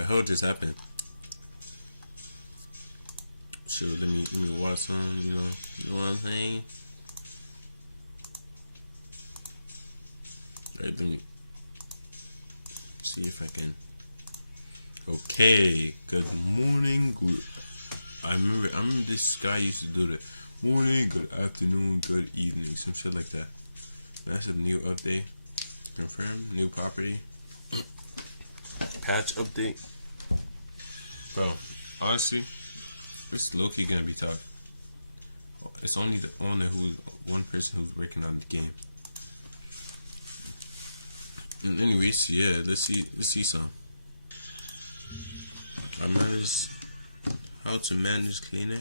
The hell just happened? Sure, let me watch some, you know what I'm saying? Alright, let me see if I can. Okay, good morning, good. I remember this guy used to do the morning, good afternoon, good evening, some shit like that. That's a new update. Confirm, new property. Patch update. Bro, honestly, it's low-key gonna be tough. It's only the owner one person who's working on the game. And anyways, yeah, let's see some. How to manage cleaner.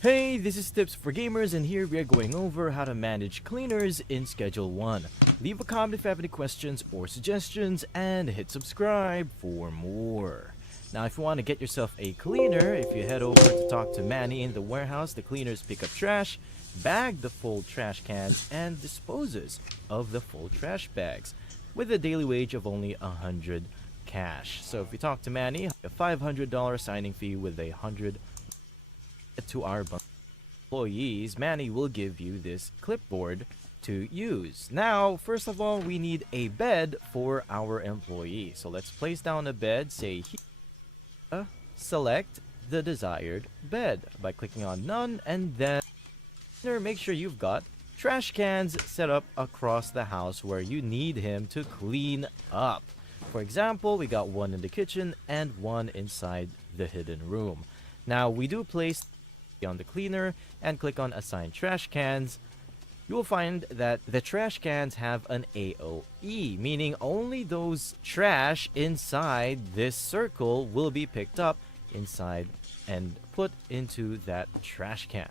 Hey, this is Tips for Gamers, and here we are going over how to manage cleaners in Schedule 1. Leave a comment if you have any questions or suggestions, and hit subscribe for more. Now, if you want to get yourself a cleaner, if you head over to talk to Manny in the warehouse, the cleaners pick up trash, bag the full trash cans, and disposes of the full trash bags, with a daily wage of only 100 cash. So if you talk to Manny, a $500 signing fee with a 100 to our employees, Manny will give you this clipboard to use. Now, first of all, we need a bed for our employee. So let's place down a bed, say here, select the desired bed by clicking on none, and then make sure you've got trash cans set up across the house where you need him to clean up. For example, we got one in the kitchen and one inside the hidden room. Now, we do place on the cleaner and click on assign trash cans. You will find that the trash cans have an AOE, meaning only those trash inside this circle will be picked up inside and put into that trash can.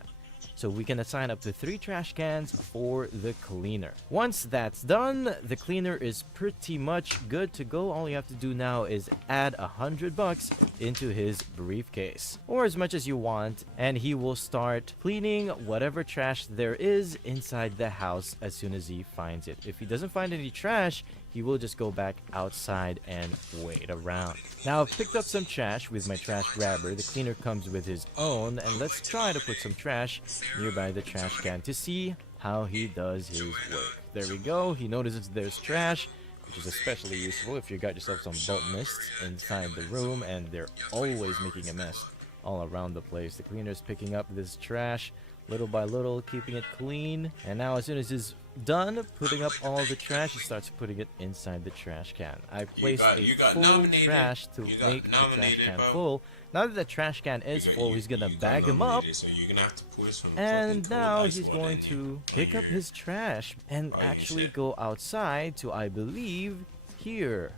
So we can assign up to 3 trash cans for the cleaner. Once that's done, the cleaner is pretty much good to go. All you have to do now is add $100 into his briefcase, or as much as you want, and he will start cleaning whatever trash there is inside the house as soon as he finds it. If he doesn't find any trash, he will just go back outside and wait around. Now, I've picked up some trash with my trash grabber. The cleaner comes with his own, and let's try to put some trash nearby the trash can to see how he does his work. There we go. He notices there's trash, which is especially useful if you got yourself some botanists inside the room and they're always making a mess all around the place. The cleaner's picking up this trash little by little, keeping it clean. And now as soon as he's done putting up all the trash, he starts putting it inside the trash can. I placed full trash to make the trash can full. Now that the trash can is full, he's gonna bag him up, so you're gonna have to pour some and now he's going to pick up his trash and actually go outside to, I believe, here.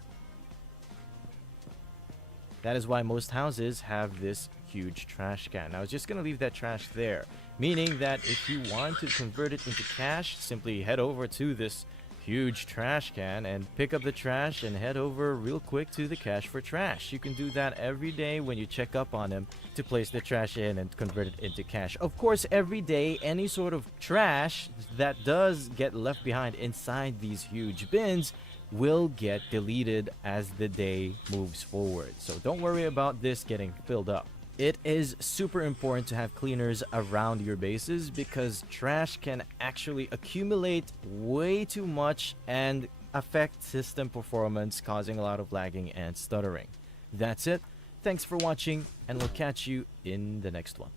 That is why most houses have this huge trash can. Now, I was just gonna leave that trash there, meaning that if you want to convert it into cash, simply head over to this huge trash can and pick up the trash and head over real quick to the cash for trash. You can do that every day when you check up on him to place the trash in and convert it into cash. Of course, every day, any sort of trash that does get left behind inside these huge bins will get deleted as the day moves forward. So don't worry about this getting filled up. It is super important to have cleaners around your bases because trash can actually accumulate way too much and affect system performance, causing a lot of lagging and stuttering. That's it. Thanks for watching, and we'll catch you in the next one.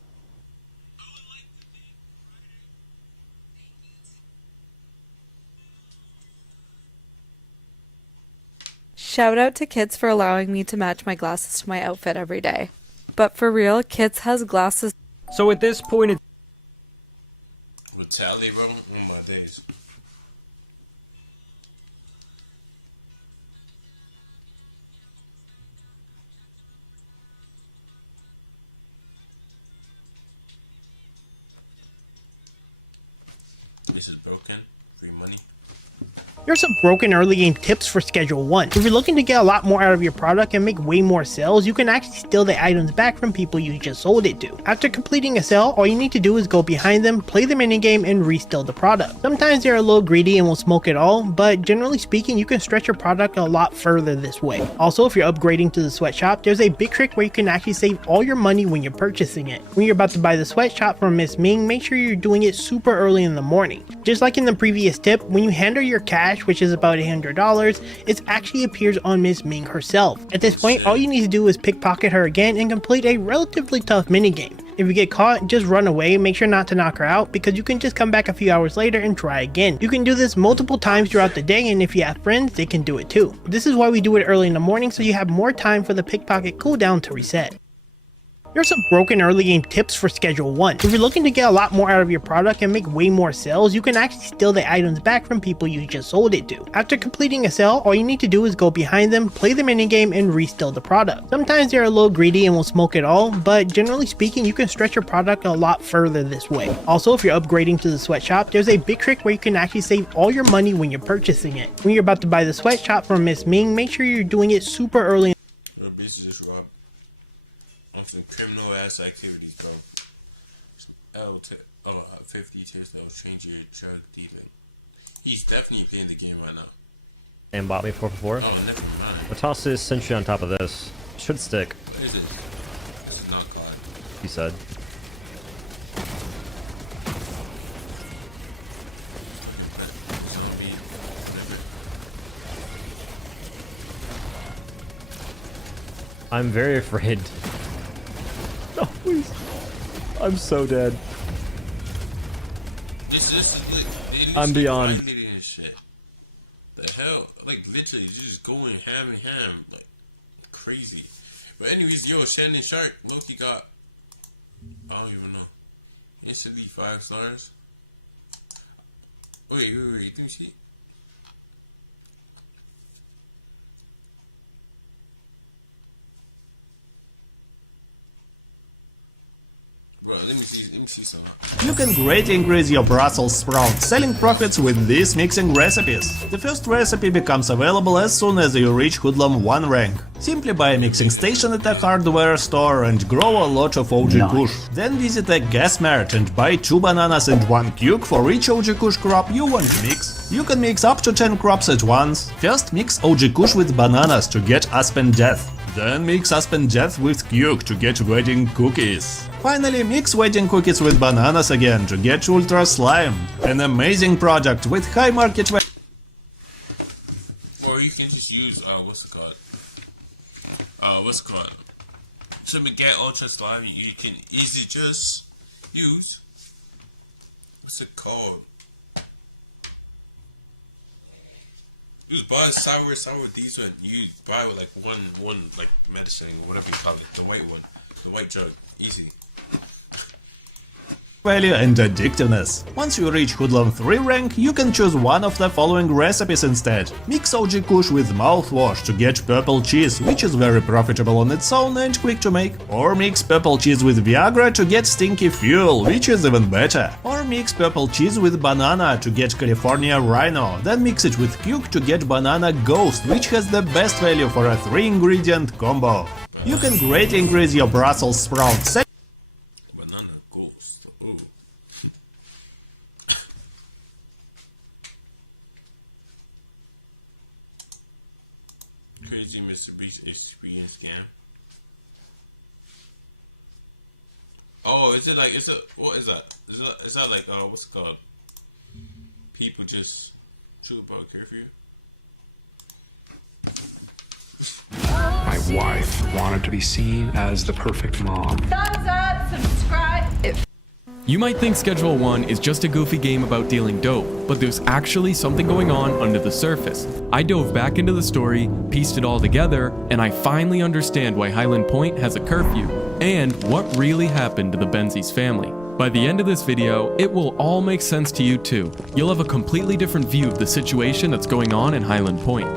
Shout out to Kits for allowing me to match my glasses to my outfit every day. But for real, Kits has glasses. So at this point, with Tally, bro, oh my days. This is broken. Free money. Here's some broken early game tips for Schedule 1. If you're looking to get a lot more out of your product and make way more sales, you can actually steal the items back from people you just sold it to. After completing a sale, all you need to do is go behind them, play the minigame, and re-steal the product. Sometimes they're a little greedy and will smoke it all, but generally speaking, you can stretch your product a lot further this way. Also, if you're upgrading to the sweatshop, there's a big trick where you can actually save all your money when you're purchasing it. When you're about to buy the sweatshop from Miss Ming, make sure you're doing it super early in the morning. Just like in the previous tip, when you hand her your cash, which is about $800, it actually appears on Miss Ming herself. At this point, all you need to do is pickpocket her again and complete a relatively tough minigame. If you get caught, just run away, make sure not to knock her out because you can just come back a few hours later and try again. You can do this multiple times throughout the day, and if you have friends, they can do it too. This is why we do it early in the morning, so you have more time for the pickpocket cooldown to reset. Here's some broken early game tips for Schedule 1. If you're looking to get a lot more out of your product and make way more sales, you can actually steal the items back from people you just sold it to. After completing a sale, all you need to do is go behind them, play the minigame, and re-steal the product. Sometimes they're a little greedy and will smoke it all, but generally speaking, you can stretch your product a lot further this way. Also, if you're upgrading to the sweatshop, there's a big trick where you can actually save all your money when you're purchasing it. When you're about to buy the sweatshop from Miss Ming, make sure you're doing it super early. On some criminal ass activities, bro. Some 50 tips that'll change your drug dealing. He's definitely playing the game right now. And bought me 4 for 4. Oh, never mind. I'll toss this sentry on top of this. Should stick. What is it? This is not God. He said. I'm very afraid. No, please. I'm so dead. I'm beyond. Shit. The hell? Like, literally, just going ham and ham. Like, crazy. But anyways, yo, Shannon Shark, Loki got, I don't even know. Instantly 5 stars. Wait, let me see. Bro, let me see something. You can greatly increase your Brussels sprout selling profits with these mixing recipes. The first recipe becomes available as soon as you reach Hoodlum 1 rank. Simply buy a mixing station at a hardware store and grow a lot of OG Kush. Then visit a gas mart and buy 2 bananas and 1 cuke for each OG Kush crop you want to mix. You can mix up to 10 crops at once. First mix OG Kush with bananas to get Aspen Death. Then mix Aspen Death with cuke to get wedding cookies. Finally, mix wedding cookies with bananas again to get Ultra Slime, an amazing product with high market value. Or you can just use, what's it called? To get Ultra Slime, you can easily just use, what's it called? Use buy sour diesel and you buy with like one like medicine or whatever you call it, the white one, the white jug, easy. Value and addictiveness. Once you reach Hoodlum 3 rank, you can choose one of the following recipes instead. Mix OG Kush with mouthwash to get purple cheese, which is very profitable on its own and quick to make. Or mix purple cheese with Viagra to get stinky fuel, which is even better. Or mix purple cheese with banana to get California Rhino, then mix it with cuke to get Banana Ghost, which has the best value for a 3-ingredient combo. You can greatly increase your Brussels sprout. Crazy Mr. Beast experience scam. Oh, is it like, what is that? Is that like, what's it called? People just shoot about curfew? My wife wanted to be seen as the perfect mom. Thumbs up, subscribe. You might think Schedule 1 is just a goofy game about dealing dope, but there's actually something going on under the surface. I dove back into the story, pieced it all together, and I finally understand why Highland Point has a curfew, and what really happened to the Benzies family. By the end of this video, it will all make sense to you too. You'll have a completely different view of the situation that's going on in Highland Point.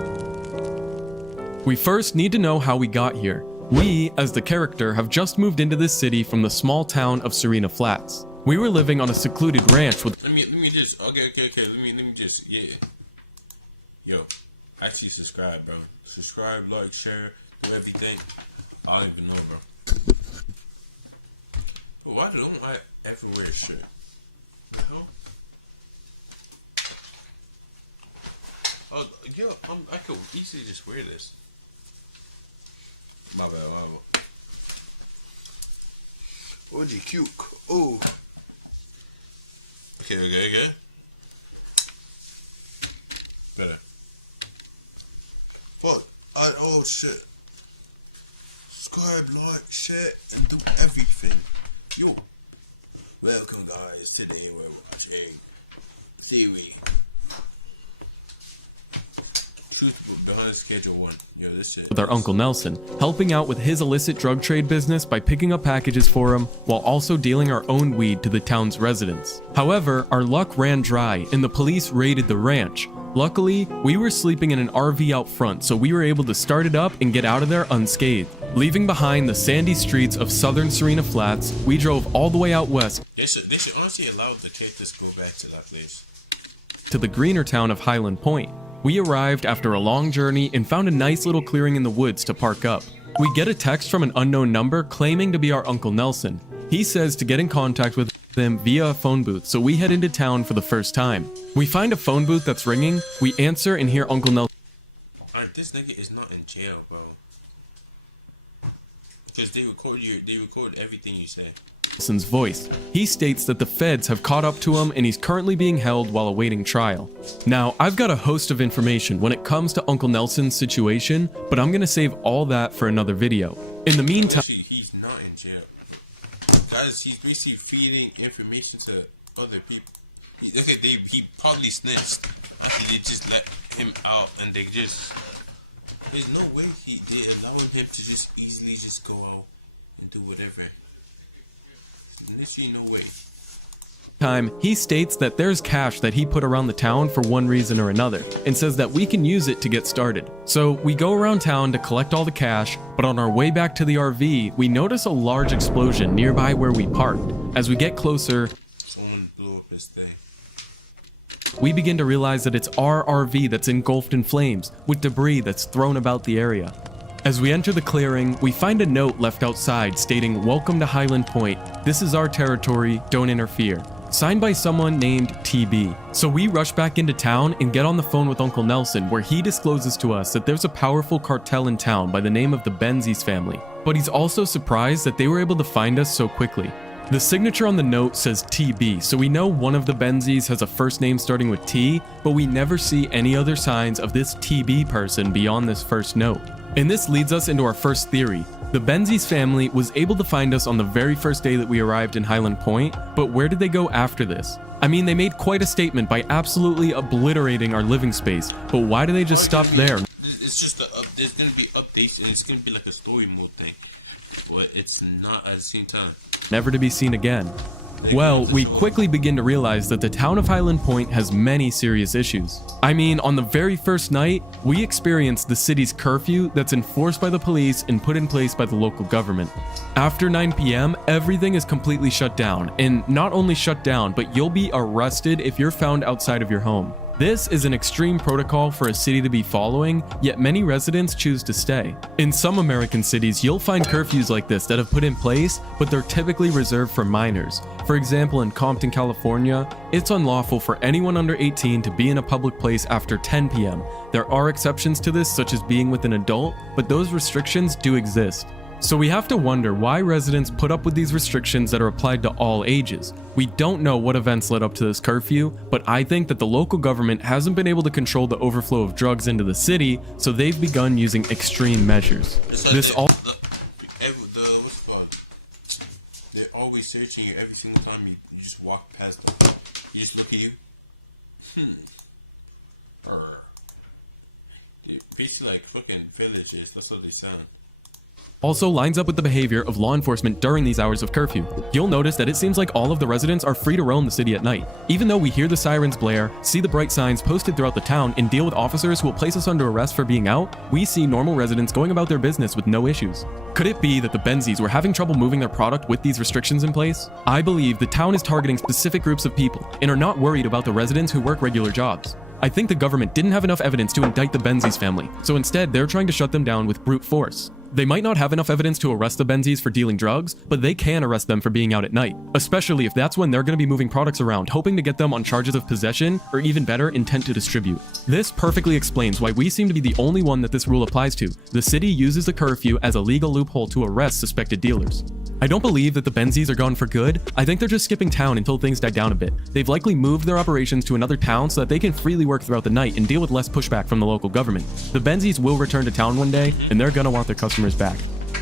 We first need to know how we got here. We, as the character, have just moved into this city from the small town of Serena Flats. We were living on a secluded ranch with— Let me just, okay, let me just, yeah. Yo, actually subscribe, bro. Subscribe, like, share, do everything. I don't even know, bro. Why don't I ever wear shit? The hell? Oh, yo, I could easily just wear this. My bad, my bad. Oh, the cute. Oh. Okay. Better. Fuck. Oh shit. Subscribe, like, share, and do everything. Yo. Welcome, guys. Today we're watching Theory. Truth behind Schedule 1. Yo, this is with our Uncle Nelson, helping out with his illicit drug trade business by picking up packages for him while also dealing our own weed to the town's residents. However, our luck ran dry and the police raided the ranch. Luckily, we were sleeping in an RV out front, so we were able to start it up and get out of there unscathed. Leaving behind the sandy streets of southern Serena Flats, we drove all the way out west. They should honestly allow the kid to go back to that place. To the greener town of Highland Point. We arrived after a long journey and found a nice little clearing in the woods to park up. We get a text from an unknown number claiming to be our Uncle Nelson. He says to get in contact with them via a phone booth, so we head into town for the first time. We find a phone booth that's ringing, we answer and hear Uncle Nelson. Alright, this nigga is not in jail, bro. Because they record everything you say. Nelson's voice. He states that the feds have caught up to him and he's currently being held while awaiting trial. Now, I've got a host of information when it comes to Uncle Nelson's situation, but I'm gonna save all that for another video. In the meantime, actually, he's not in jail. Guys, he's basically feeding information to other people. He probably snitched. Actually, they just let him out and they just... There's no way they allowing him to just easily just go out and do whatever. Literally no way. He states that there's cash that he put around the town for one reason or another, and says that we can use it to get started. So we go around town to collect all the cash, but on our way back to the RV, we notice a large explosion nearby where we parked. As we get closer, someone blew up his thing. We begin to realize that it's our RV that's engulfed in flames, with debris that's thrown about the area. As we enter the clearing, we find a note left outside stating, "Welcome to Highland Point. This is our territory, don't interfere." Signed by someone named TB. So we rush back into town and get on the phone with Uncle Nelson, where he discloses to us that there's a powerful cartel in town by the name of the Benzies family. But he's also surprised that they were able to find us so quickly. The signature on the note says TB, so we know one of the Benzies has a first name starting with T, but we never see any other signs of this TB person beyond this first note. And this leads us into our first theory. The Benzies family was able to find us on the very first day that we arrived in Highland Point, but where did they go after this? I mean, they made quite a statement by absolutely obliterating our living space, but why do they just stop there? It's just there's gonna be updates and it's gonna be like a story mode thing, but it's not at the same time. Never to be seen again. Well, we quickly begin to realize that the town of Highland Point has many serious issues. I mean, on the very first night, we experienced the city's curfew that's enforced by the police and put in place by the local government. After 9 p.m., everything is completely shut down, and not only shut down, but you'll be arrested if you're found outside of your home. This is an extreme protocol for a city to be following, yet many residents choose to stay. In some American cities, you'll find curfews like this that have put in place, but they're typically reserved for minors. For example, in Compton, California, it's unlawful for anyone under 18 to be in a public place after 10 p.m. There are exceptions to this, such as being with an adult, but those restrictions do exist. So we have to wonder why residents put up with these restrictions that are applied to all ages. We don't know what events led up to this curfew, but I think that the local government hasn't been able to control the overflow of drugs into the city, so they've begun using extreme measures. What's it called? They're always searching you every single time you just walk past them. You just look at you. They're basically like fucking villagers. That's how they sound. Also lines up with the behavior of law enforcement during these hours of curfew. You'll notice that it seems like all of the residents are free to roam the city at night. Even though we hear the sirens blare, see the bright signs posted throughout the town, and deal with officers who will place us under arrest for being out, we see normal residents going about their business with no issues. Could it be that the Benzies were having trouble moving their product with these restrictions in place? I believe the town is targeting specific groups of people and are not worried about the residents who work regular jobs. I think the government didn't have enough evidence to indict the Benzies family, so instead they're trying to shut them down with brute force. They might not have enough evidence to arrest the Benzies for dealing drugs, but they can arrest them for being out at night, especially if that's when they're going to be moving products around, hoping to get them on charges of possession, or even better, intent to distribute. This perfectly explains why we seem to be the only one that this rule applies to. The city uses the curfew as a legal loophole to arrest suspected dealers. I don't believe that the Benzies are gone for good. I think they're just skipping town until things die down a bit. They've likely moved their operations to another town so that they can freely work throughout the night and deal with less pushback from the local government. The Benzies will return to town one day, and they're gonna want their customers back.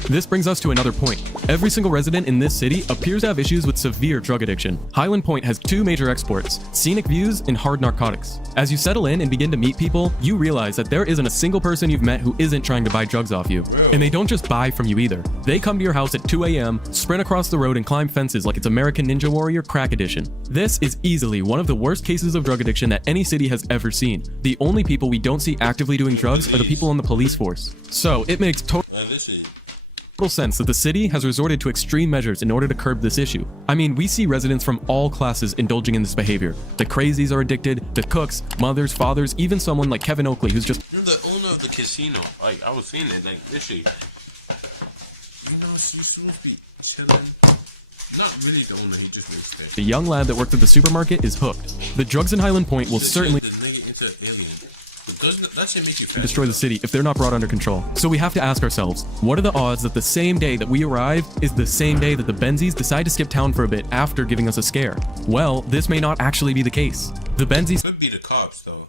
This brings us to another point. Every single resident in this city appears to have issues with severe drug addiction. Highland Point has two major exports, scenic views and hard narcotics. As you settle in and begin to meet people, you realize that there isn't a single person you've met who isn't trying to buy drugs off you. And they don't just buy from you either. They come to your house at 2 a.m., sprint across the road and climb fences like it's American Ninja Warrior Crack Edition. This is easily one of the worst cases of drug addiction that any city has ever seen. The only people we don't see actively doing drugs are the people on the police force. So it makes total sense that the city has resorted to extreme measures in order to curb this issue. I mean, we see residents from all classes indulging in this behavior. The crazies are addicted, the cooks, mothers, fathers, even someone like Kevin Oakley who's just You're the owner of the casino. Like, I was seeing it, like, literally. You know, you're supposed to be chilling. Not really the owner, he just lives there. the young lad that worked at the supermarket is hooked. The drugs in Highland Point will certainly That should make you fat. destroy the city if they're not brought under control. So we have to ask ourselves, what are the odds that the same day that we arrive is the same day that the Benzies decide to skip town for a bit after giving us a scare? Well, this may not actually be the case. The Benzies Could be the cops, though.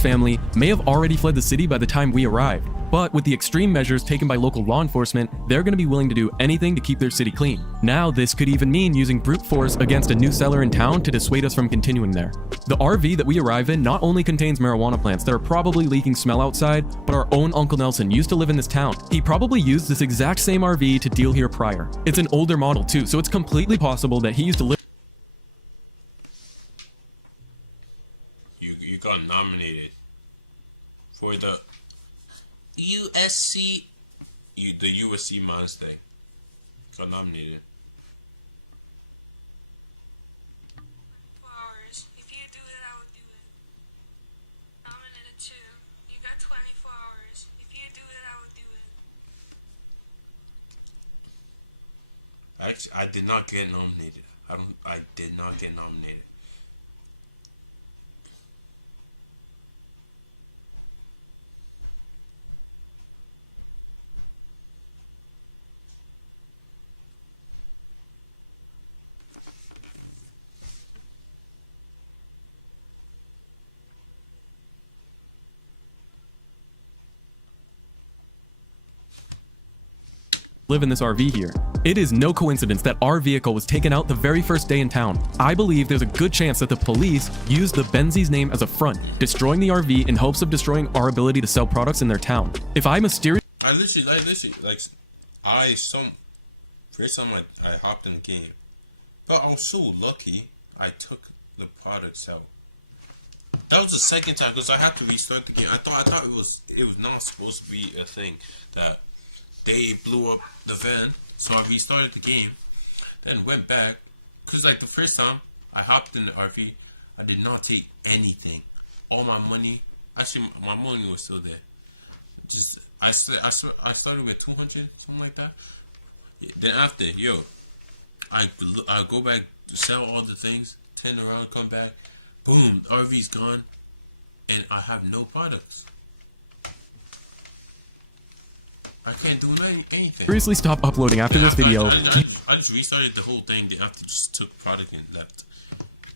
family may have already fled the city by the time we arrived, but with the extreme measures taken by local law enforcement, they're going to be willing to do anything to keep their city clean. Now, this could even mean using brute force against a new seller in town to dissuade us from continuing there. The RV that we arrive in not only contains marijuana plants that are probably leaking smell outside, but our own Uncle Nelson used to live in this town. He probably used this exact same RV to deal here prior. It's an older model too, so it's completely possible that he used to live You got nominated for the USC, the USC Mons thing. Got nominated. Hours. If you do it, I would do it. Nominated too. You got 24 hours. If you do it, I would do it. Actually, I did not get nominated. I did not get nominated. live in this RV here. It is no coincidence that our vehicle was taken out the very first day in town. I believe there's a good chance that the police used the Benzies name as a front, destroying the RV in hopes of destroying our ability to sell products in their town. If I mysteriously First time I hopped in the game, but I was so lucky I took the products out. That was the second time because I had to restart the game. I thought it was not supposed to be a thing that they blew up the van, so I restarted the game, then went back because like the first time I hopped in the RV, I did not take anything. All my money, actually my money was still there. Just I started with 200, something like that. Yeah, then after, I go back to sell all the things, turn around, come back, boom, RV's gone, and I have no products. I can't do anything. seriously stop uploading after this video, I just restarted the whole thing after just took product and left.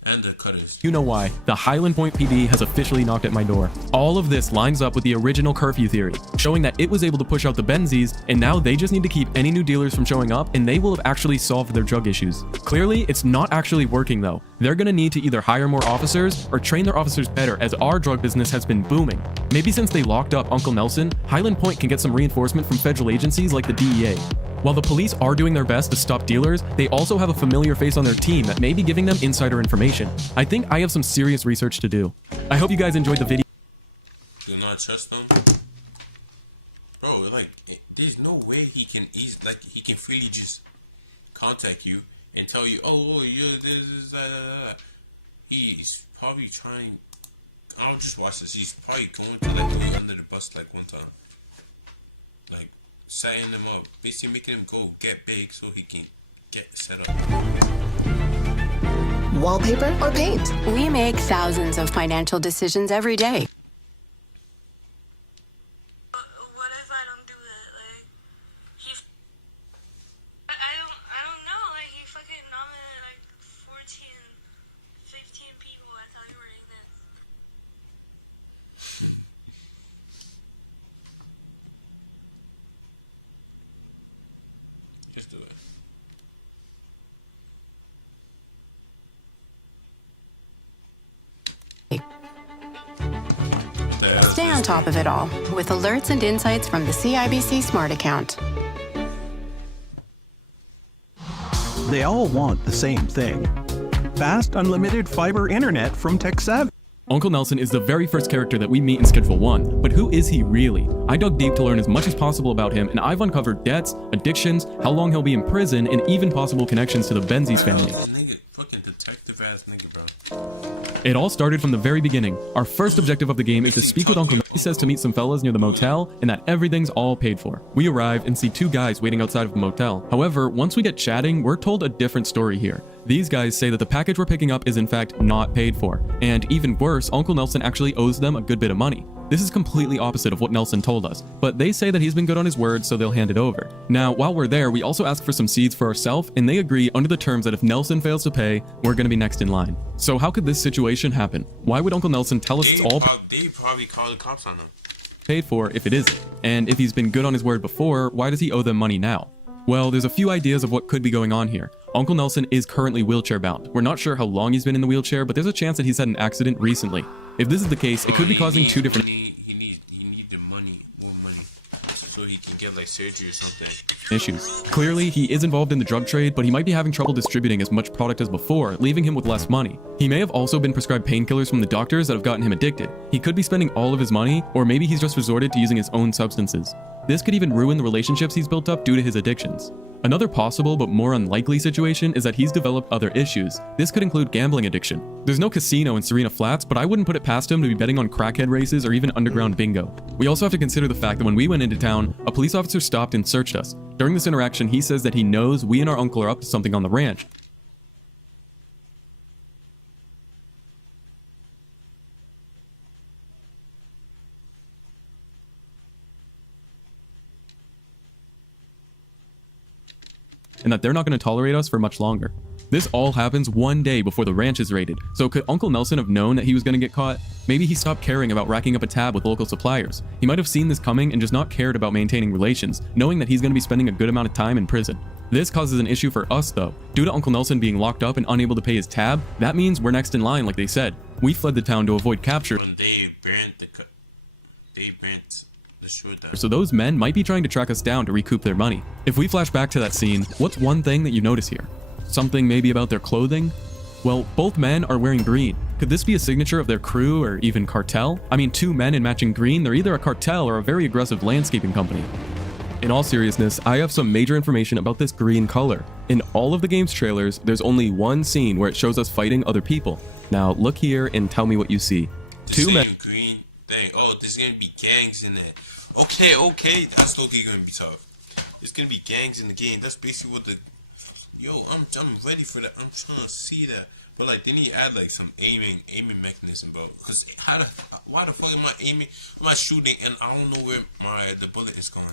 And the cutters. you know why. The Highland Point PD has officially knocked at my door. All of this lines up with the original curfew theory, showing that it was able to push out the Benzies, and now they just need to keep any new dealers from showing up, and they will have actually solved their drug issues. Clearly, it's not actually working though. They're gonna need to either hire more officers or train their officers better, as our drug business has been booming. Maybe since they locked up Uncle Nelson, Highland Point can get some reinforcement from federal agencies like the DEA. While the police are doing their best to stop dealers, they also have a familiar face on their team that may be giving them insider information. I think I have some serious research to do. I hope you guys enjoyed the video. Do not trust them. Bro, like, there's no way he can freely just contact you and tell you, oh, you're this, that. He's probably trying I'll just watch this. He's probably going to like go under the bus like one time, like setting them up, basically making him go get big so he can get set up. Wallpaper or paint? We make thousands of financial decisions every day. What if I don't do it? Like, I don't know. Like, he fucking nominated like 14, 15 people. I thought you were in this. Just do it. Stay on top of it all with alerts and insights from the CIBC Smart Account. They all want the same thing. Fast, unlimited fiber internet from TechSavvy. Uncle Nelson is the very first character that we meet in Schedule 1, but who is he really? I dug deep to learn as much as possible about him, and I've uncovered debts, addictions, how long he'll be in prison, and even possible connections to the Benzies family. Fucking detective ass nigga, bro. It all started from the very beginning. Our first objective of the game is to speak with Uncle Nelson. He says to meet some fellas near the motel and that everything's all paid for. We arrive and see two guys waiting outside of the motel. However, once we get chatting, we're told a different story here. These guys say that the package we're picking up is in fact not paid for. And even worse, Uncle Nelson actually owes them a good bit of money. This is completely opposite of what Nelson told us, but they say that he's been good on his word, so they'll hand it over. Now, while we're there, we also ask for some seeds for ourselves, and they agree under the terms that if Nelson fails to pay, we're gonna be next in line. So how could this situation happen? Why would Uncle Nelson tell us it's all They probably call the cops on him. paid for if it isn't? And if he's been good on his word before, why does he owe them money now? Well, there's a few ideas of what could be going on here. Uncle Nelson is currently wheelchair bound. We're not sure how long he's been in the wheelchair, but there's a chance that he's had an accident recently. If this is the case, it could be causing two different He need the money, more money, so he can get like surgery or something. issues. Clearly, he is involved in the drug trade, but he might be having trouble distributing as much product as before, leaving him with less money. He may have also been prescribed painkillers from the doctors that have gotten him addicted. He could be spending all of his money, or maybe he's just resorted to using his own substances. This could even ruin the relationships he's built up due to his addictions. Another possible but more unlikely situation is that he's developed other issues. This could include gambling addiction. There's no casino in Serena Flats, but I wouldn't put it past him to be betting on crackhead races or even underground bingo. We also have to consider the fact that when we went into town, a police officer stopped and searched us. During this interaction, he says that he knows we and our uncle are up to something on the ranch. And that they're not going to tolerate us for much longer. This all happens one day before the ranch is raided, so could Uncle Nelson have known that he was going to get caught? Maybe he stopped caring about racking up a tab with local suppliers. He might have seen this coming and just not cared about maintaining relations, knowing that he's going to be spending a good amount of time in prison. This causes an issue for us though. Due to Uncle Nelson being locked up and unable to pay his tab, that means we're next in line like they said. We fled the town to avoid capture. So those men might be trying to track us down to recoup their money. If we flash back to that scene, what's one thing that you notice here? Something maybe about their clothing? Well, both men are wearing green. Could this be a signature of their crew or even cartel? I mean, two men in matching green, they're either a cartel or a very aggressive landscaping company. In all seriousness, I have some major information about this green color. In all of the game's trailers, there's only one scene where it shows us fighting other people. Now, look here and tell me what you see. Two men. Green thing. Oh, there's gonna be gangs in there. Okay, that's totally gonna be tough. There's gonna be gangs in the game. That's basically what the. Yo, I'm ready for that. I'm trying to see that. But like, they need to add like some aiming mechanism, bro. Cause why the fuck am I aiming? Am I shooting and I don't know where the bullet is going?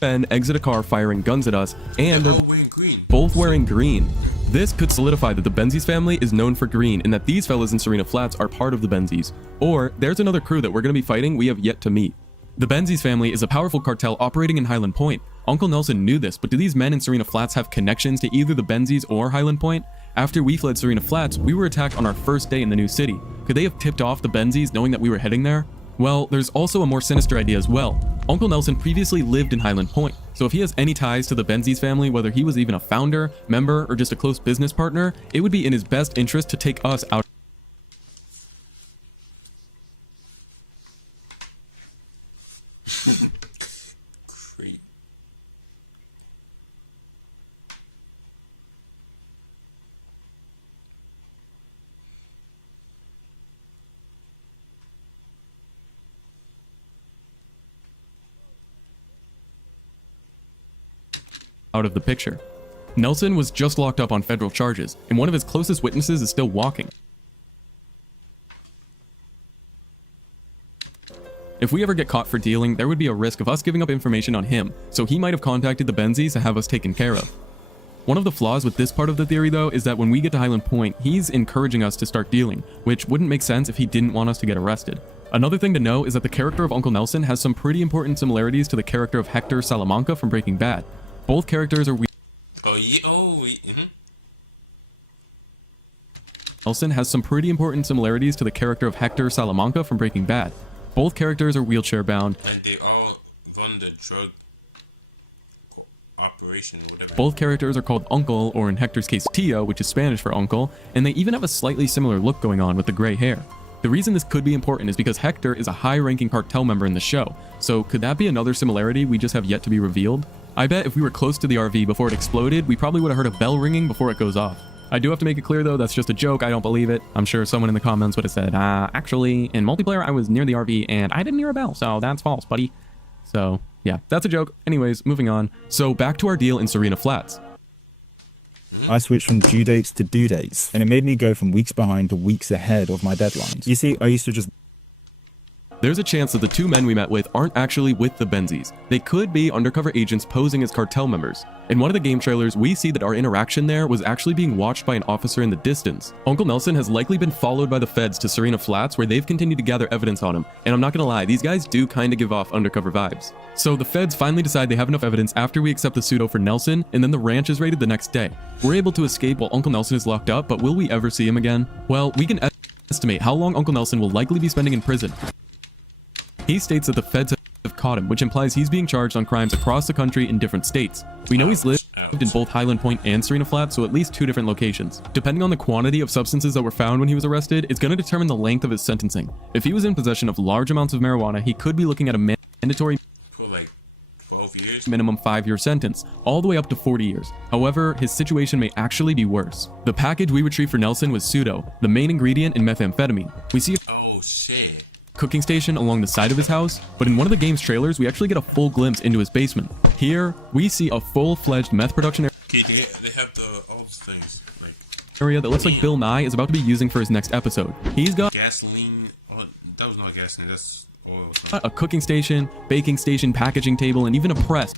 Men exit a car firing guns at us, and they're green. both wearing green. This could solidify that the Benzies family is known for green and that these fellas in Serena Flats are part of the Benzies. Or there's another crew that we're going to be fighting we have yet to meet. The Benzies family is a powerful cartel operating in Highland Point. Uncle Nelson knew this, but do these men in Serena Flats have connections to either the Benzies or Highland Point? After we fled Serena Flats, we were attacked on our first day in the new city. Could they have tipped off the Benzies knowing that we were heading there? Well, there's also a more sinister idea as well. Uncle Nelson previously lived in Highland Point, so if he has any ties to the Benzies family, whether he was even a founder, member, or just a close business partner, it would be in his best interest to take us out. Great. out of the picture. Nelson was just locked up on federal charges, and one of his closest witnesses is still walking. If we ever get caught for dealing, there would be a risk of us giving up information on him, so he might have contacted the Benzies to have us taken care of. One of the flaws with this part of the theory though is that when we get to Highland Point, he's encouraging us to start dealing, which wouldn't make sense if he didn't want us to get arrested. Another thing to know is that the character of Uncle Nelson has some pretty important similarities to the character of Hector Salamanca from Breaking Bad. Both characters are Nelson has some pretty important similarities to the character of Hector Salamanca from Breaking Bad. Both characters are wheelchair bound. And they all run the drug operation or whatever. Both characters are called Uncle, or in Hector's case, Tio, which is Spanish for uncle, and they even have a slightly similar look going on with the gray hair. The reason this could be important is because Hector is a high-ranking cartel member in the show, so could that be another similarity we just have yet to be revealed? I bet if we were close to the RV before it exploded, we probably would have heard a bell ringing before it goes off. I do have to make it clear though, that's just a joke, I don't believe it. I'm sure someone in the comments would have said, actually, in multiplayer I was near the RV and I didn't hear a bell, so that's false, buddy. So, yeah, that's a joke. Anyways, moving on. So, back to our deal in Serena Flats. I switched from due dates to due dates, and it made me go from weeks behind to weeks ahead of my deadlines. You see, I used to just... There's a chance that the two men we met with aren't actually with the Benzies. They could be undercover agents posing as cartel members. In one of the game trailers, we see that our interaction there was actually being watched by an officer in the distance. Uncle Nelson has likely been followed by the feds to Serena Flats, where they've continued to gather evidence on him, and I'm not gonna lie, these guys do kinda give off undercover vibes. So the feds finally decide they have enough evidence after we accept the pseudo for Nelson, and then the ranch is raided the next day. We're able to escape while Uncle Nelson is locked up, but will we ever see him again? Well, we can estimate how long Uncle Nelson will likely be spending in prison. He states that the feds have caught him, which implies he's being charged on crimes across the country in different states. We know he's lived in both Highland Point and Serena Flats, so at least 2 different locations. Depending on the quantity of substances that were found when he was arrested, it's going to determine the length of his sentencing. If he was in possession of large amounts of marijuana, he could be looking at a mandatory for like 12 years, minimum 5-year sentence, all the way up to 40 years. However, his situation may actually be worse. The package we retrieved for Nelson was pseudo, the main ingredient in methamphetamine. We see oh shit. Cooking station along the side of his house, but in one of the game's trailers, we actually get a full glimpse into his basement. Here, we see a full-fledged meth production Okay, they have all those things, like area that looks like Bill Nye is about to be using for his next episode. He's got gasoline. Oh, that was not gasoline, that's oil. a cooking station, baking station, packaging table, and even a press.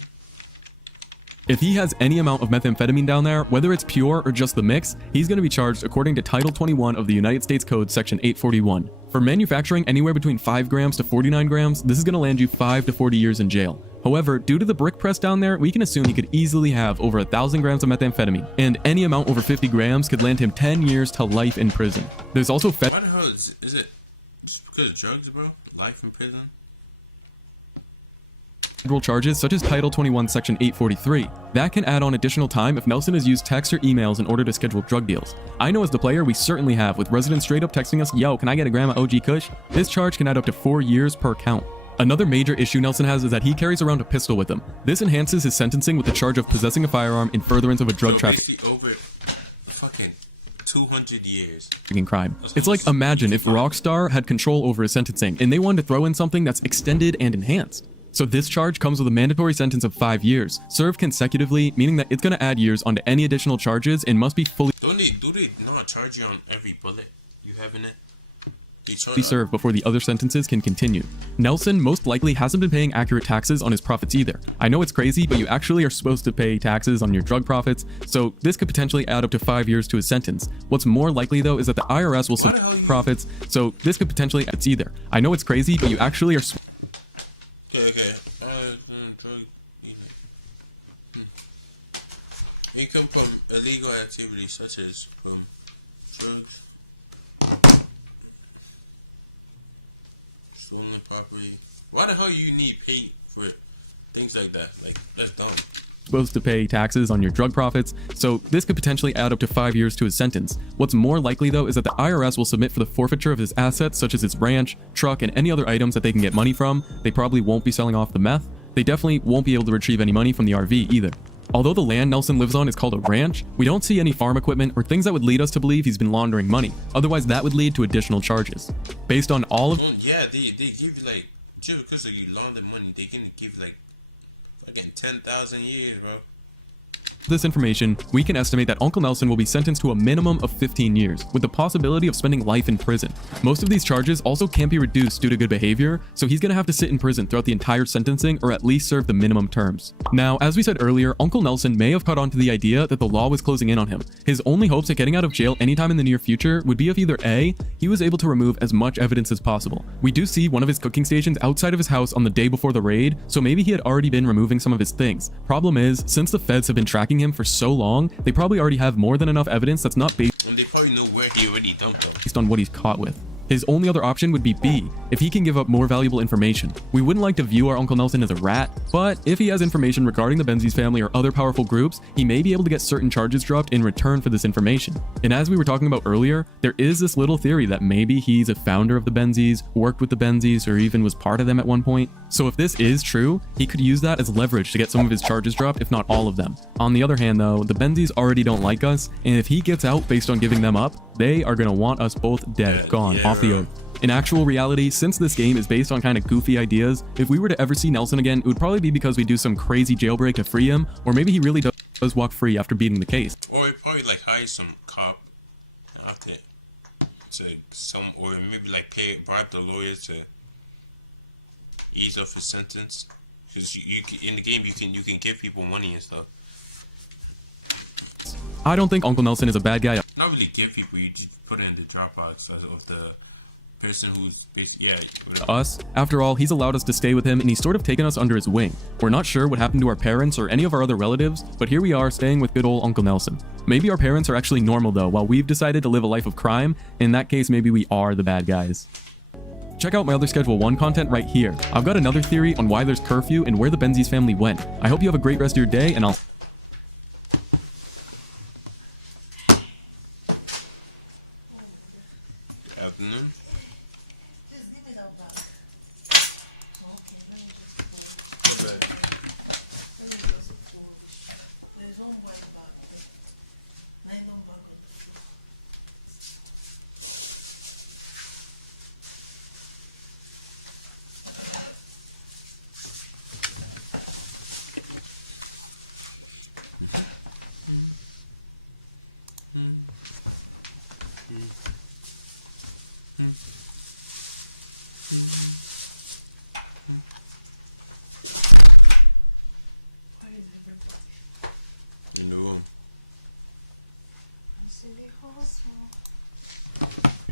If he has any amount of methamphetamine down there, whether it's pure or just the mix, he's going to be charged according to Title 21 of the United States Code, Section 841. For manufacturing anywhere between 5 grams to 49 grams, this is going to land you 5 to 40 years in jail. However, due to the brick press down there, we can assume he could easily have over 1,000 grams of methamphetamine, and any amount over 50 grams could land him 10 years to life in prison. There's also Why the hell is it just because of drugs, bro? Life in prison? federal charges such as Title 21 Section 843. That can add on additional time if Nelson has used texts or emails in order to schedule drug deals. I know as the player we certainly have, with residents straight up texting us, yo, can I get a gram of OG Kush? This charge can add up to 4 years per count. Another major issue Nelson has is that he carries around a pistol with him. This enhances his sentencing with the charge of possessing a firearm in furtherance of a drug trafficking over fucking 200 years. crime. It's like, imagine if Rockstar had control over his sentencing and they wanted to throw in something that's extended and enhanced. So this charge comes with a mandatory sentence of 5 years, served consecutively, meaning that it's going to add years onto any additional charges and must be fully do they not charge you on every bullet you have in it? served before the other sentences can continue. Nelson most likely hasn't been paying accurate taxes on his profits either. I know it's crazy, but you actually are supposed to pay taxes on your drug profits, so this could potentially add up to 5 years to his sentence. What's more likely though is that the IRS will submit profits, so this could potentially add either. I know it's crazy, but you actually are Okay. Drug income from illegal activities such as from drugs, stolen property. Why the hell you need pay for things like that? Like, that's dumb. Supposed to pay taxes on your drug profits, so this could potentially add up to 5 years to his sentence. What's more likely though is that the IRS will submit for the forfeiture of his assets such as his ranch, truck, and any other items that they can get money from. They probably won't be selling off the meth. They definitely won't be able to retrieve any money from the RV either. Although the land Nelson lives on is called a ranch, we don't see any farm equipment or things that would lead us to believe he's been laundering money. Otherwise that would lead to additional charges. Based on all of yeah, they give you like, just because you launder money, they gonna give like fucking 10,000 years, bro. this information, we can estimate that Uncle Nelson will be sentenced to a minimum of 15 years, with the possibility of spending life in prison. Most of these charges also can't be reduced due to good behavior, so he's gonna have to sit in prison throughout the entire sentencing or at least serve the minimum terms. Now, as we said earlier, Uncle Nelson may have caught on to the idea that the law was closing in on him. His only hopes at getting out of jail anytime in the near future would be if either A, he was able to remove as much evidence as possible. We do see one of his cooking stations outside of his house on the day before the raid, so maybe he had already been removing some of his things. Problem is, since the feds have been tracking him for so long, they probably already have more than enough evidence that's not based And they probably know where he already dumped them. based on what he's caught with. His only other option would be B, if he can give up more valuable information. We wouldn't like to view our Uncle Nelson as a rat, but if he has information regarding the Benzies family or other powerful groups, he may be able to get certain charges dropped in return for this information. And as we were talking about earlier, there is this little theory that maybe he's a founder of the Benzies, worked with the Benzies, or even was part of them at one point. So if this is true, he could use that as leverage to get some of his charges dropped, if not all of them. On the other hand though, the Benzies already don't like us, and if he gets out based on giving them up, they are gonna want us both dead, gone, off the earth. In actual reality, since this game is based on kind of goofy ideas, if we were to ever see Nelson again, it would probably be because we do some crazy jailbreak to free him, or maybe he really does walk free after beating the case. Or he probably like hire some cop after to some, or maybe like bribe the lawyer to ease off his sentence. Because you in the game you can give people money and stuff. I don't think Uncle Nelson is a bad guy. Not really give people, you just put it in the Dropbox of the person who's us. After all, he's allowed us to stay with him and he's sort of taken us under his wing. We're not sure what happened to our parents or any of our other relatives, but here we are staying with good old Uncle Nelson. Maybe our parents are actually normal though, while we've decided to live a life of crime. In that case, maybe we are the bad guys. Check out my other Schedule 1 content right here. I've got another theory on why there's curfew and where the Benzies family went. I hope you have a great rest of your day, and I'll afternoon. In the room.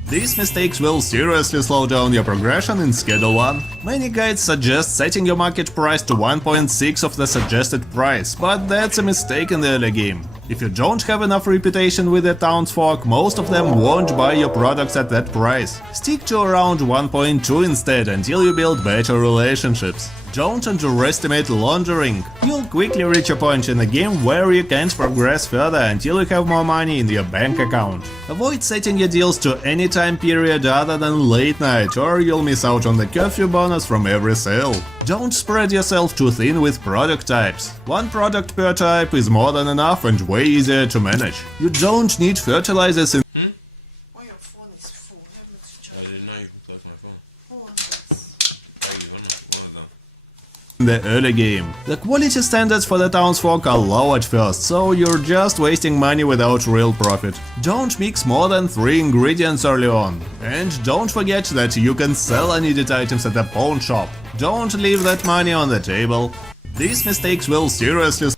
These mistakes will seriously slow down your progression in Schedule 1. Many guides suggest setting your market price to 1.6 of the suggested price, but that's a mistake in the early game. If you don't have enough reputation with the townsfolk, most of them won't buy your products at that price. Stick to around 1.2 instead until you build better relationships. Don't underestimate laundering. You'll quickly reach a point in the game where you can't progress further until you have more money in your bank account. Avoid setting your deals to any time period other than late night, or you'll miss out on the curfew bonus from every sale. Don't spread yourself too thin with product types. One product per type is more than enough and way easier to manage. You don't need fertilizers in Why your phone is full? I didn't know you could plug my phone. in the early game. The quality standards for the townsfolk are low at first, so you're just wasting money without real profit. Don't mix more than 3 ingredients early on. And don't forget that you can sell unneeded items at the pawn shop. Don't leave that money on the table. These mistakes will seriously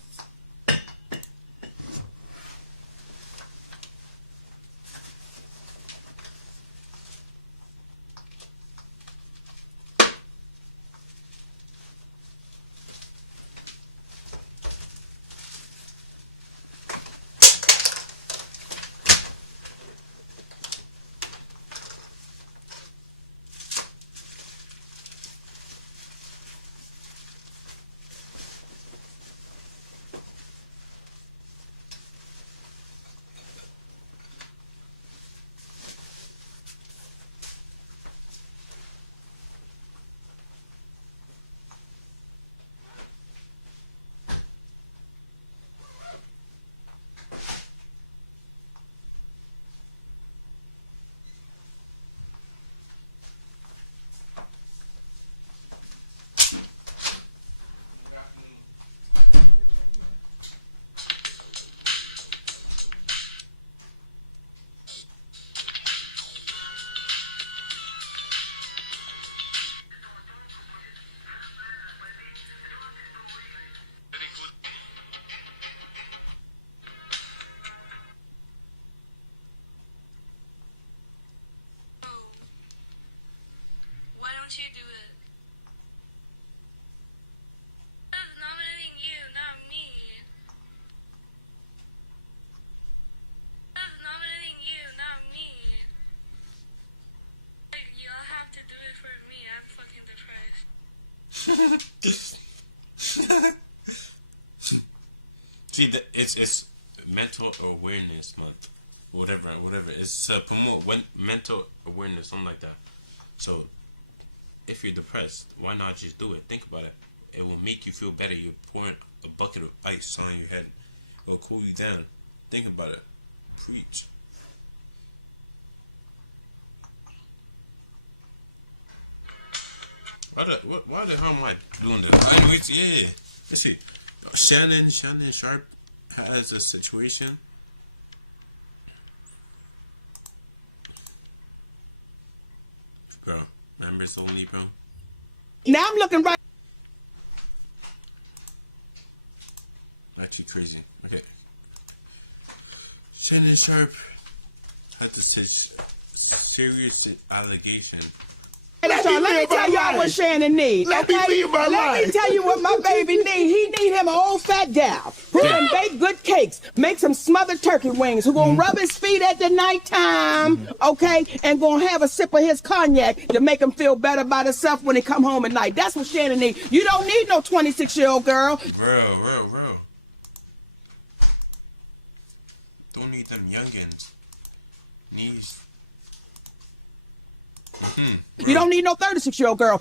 See, it's mental awareness month, whatever. It's to promote mental awareness, something like that. So, if you're depressed, why not just do it? Think about it. It will make you feel better. You're pouring a bucket of ice on your head. It will cool you down. Think about it. Preach. Why the hell am I doing this? Anyways, yeah. Let's see. Shannon Sharp has a situation. Bro, members only, bro. Now I'm looking right. Actually crazy. Okay. Shannon Sharp had this serious allegation. Let me tell y'all what Shannon needs. Let me tell you what my baby needs. He need him an old fat gal who can bake good cakes, make some smothered turkey wings, who gonna rub his feet at the nighttime, okay, and gonna have a sip of his cognac to make him feel better about himself when he come home at night. That's what Shannon needs. You don't need no 26-year-old girl. Bro. Don't need them youngins. Needs. You don't need no 36-year-old girl.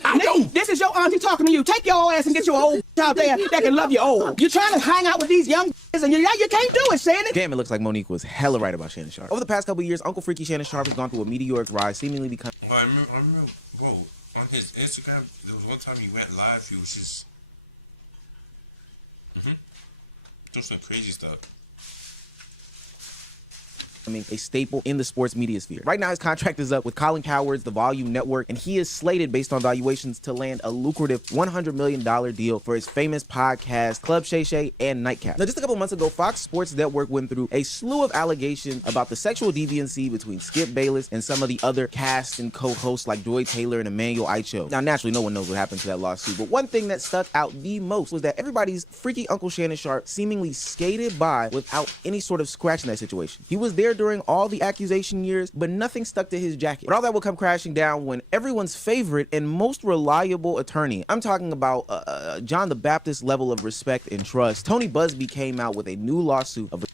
This is your auntie talking to you. Take your ass and get you an old out there that can love you old. You're trying to hang out with these young and you can't do it, Shannon. Damn, it looks like Monique was hella right about Shannon Sharp. Over the past couple of years, Uncle Freaky Shannon Sharp has gone through a meteoric rise, seemingly becoming... Well, I remember, bro, on his Instagram, there was one time he went live, he was just... doing some crazy stuff. A staple in the sports media sphere. Right now, his contract is up with Colin Cowherd's The Volume Network, and he is slated, based on valuations, to land a lucrative $100 million deal for his famous podcast, Club Shay Shay and Nightcap. Now, just a couple months ago, Fox Sports Network went through a slew of allegations about the sexual deviancy between Skip Bayless and some of the other cast and co-hosts like Joy Taylor and Emmanuel Aicho. Now, naturally, no one knows what happened to that lawsuit, but one thing that stuck out the most was that everybody's freaky Uncle Shannon Sharp seemingly skated by without any sort of scratch in that situation. He was there during all the accusation years, but nothing stuck to his jacket. But all that will come crashing down when everyone's favorite and most reliable attorney, I'm talking about John the Baptist level of respect and trust, Tony Busby, came out with a new lawsuit of...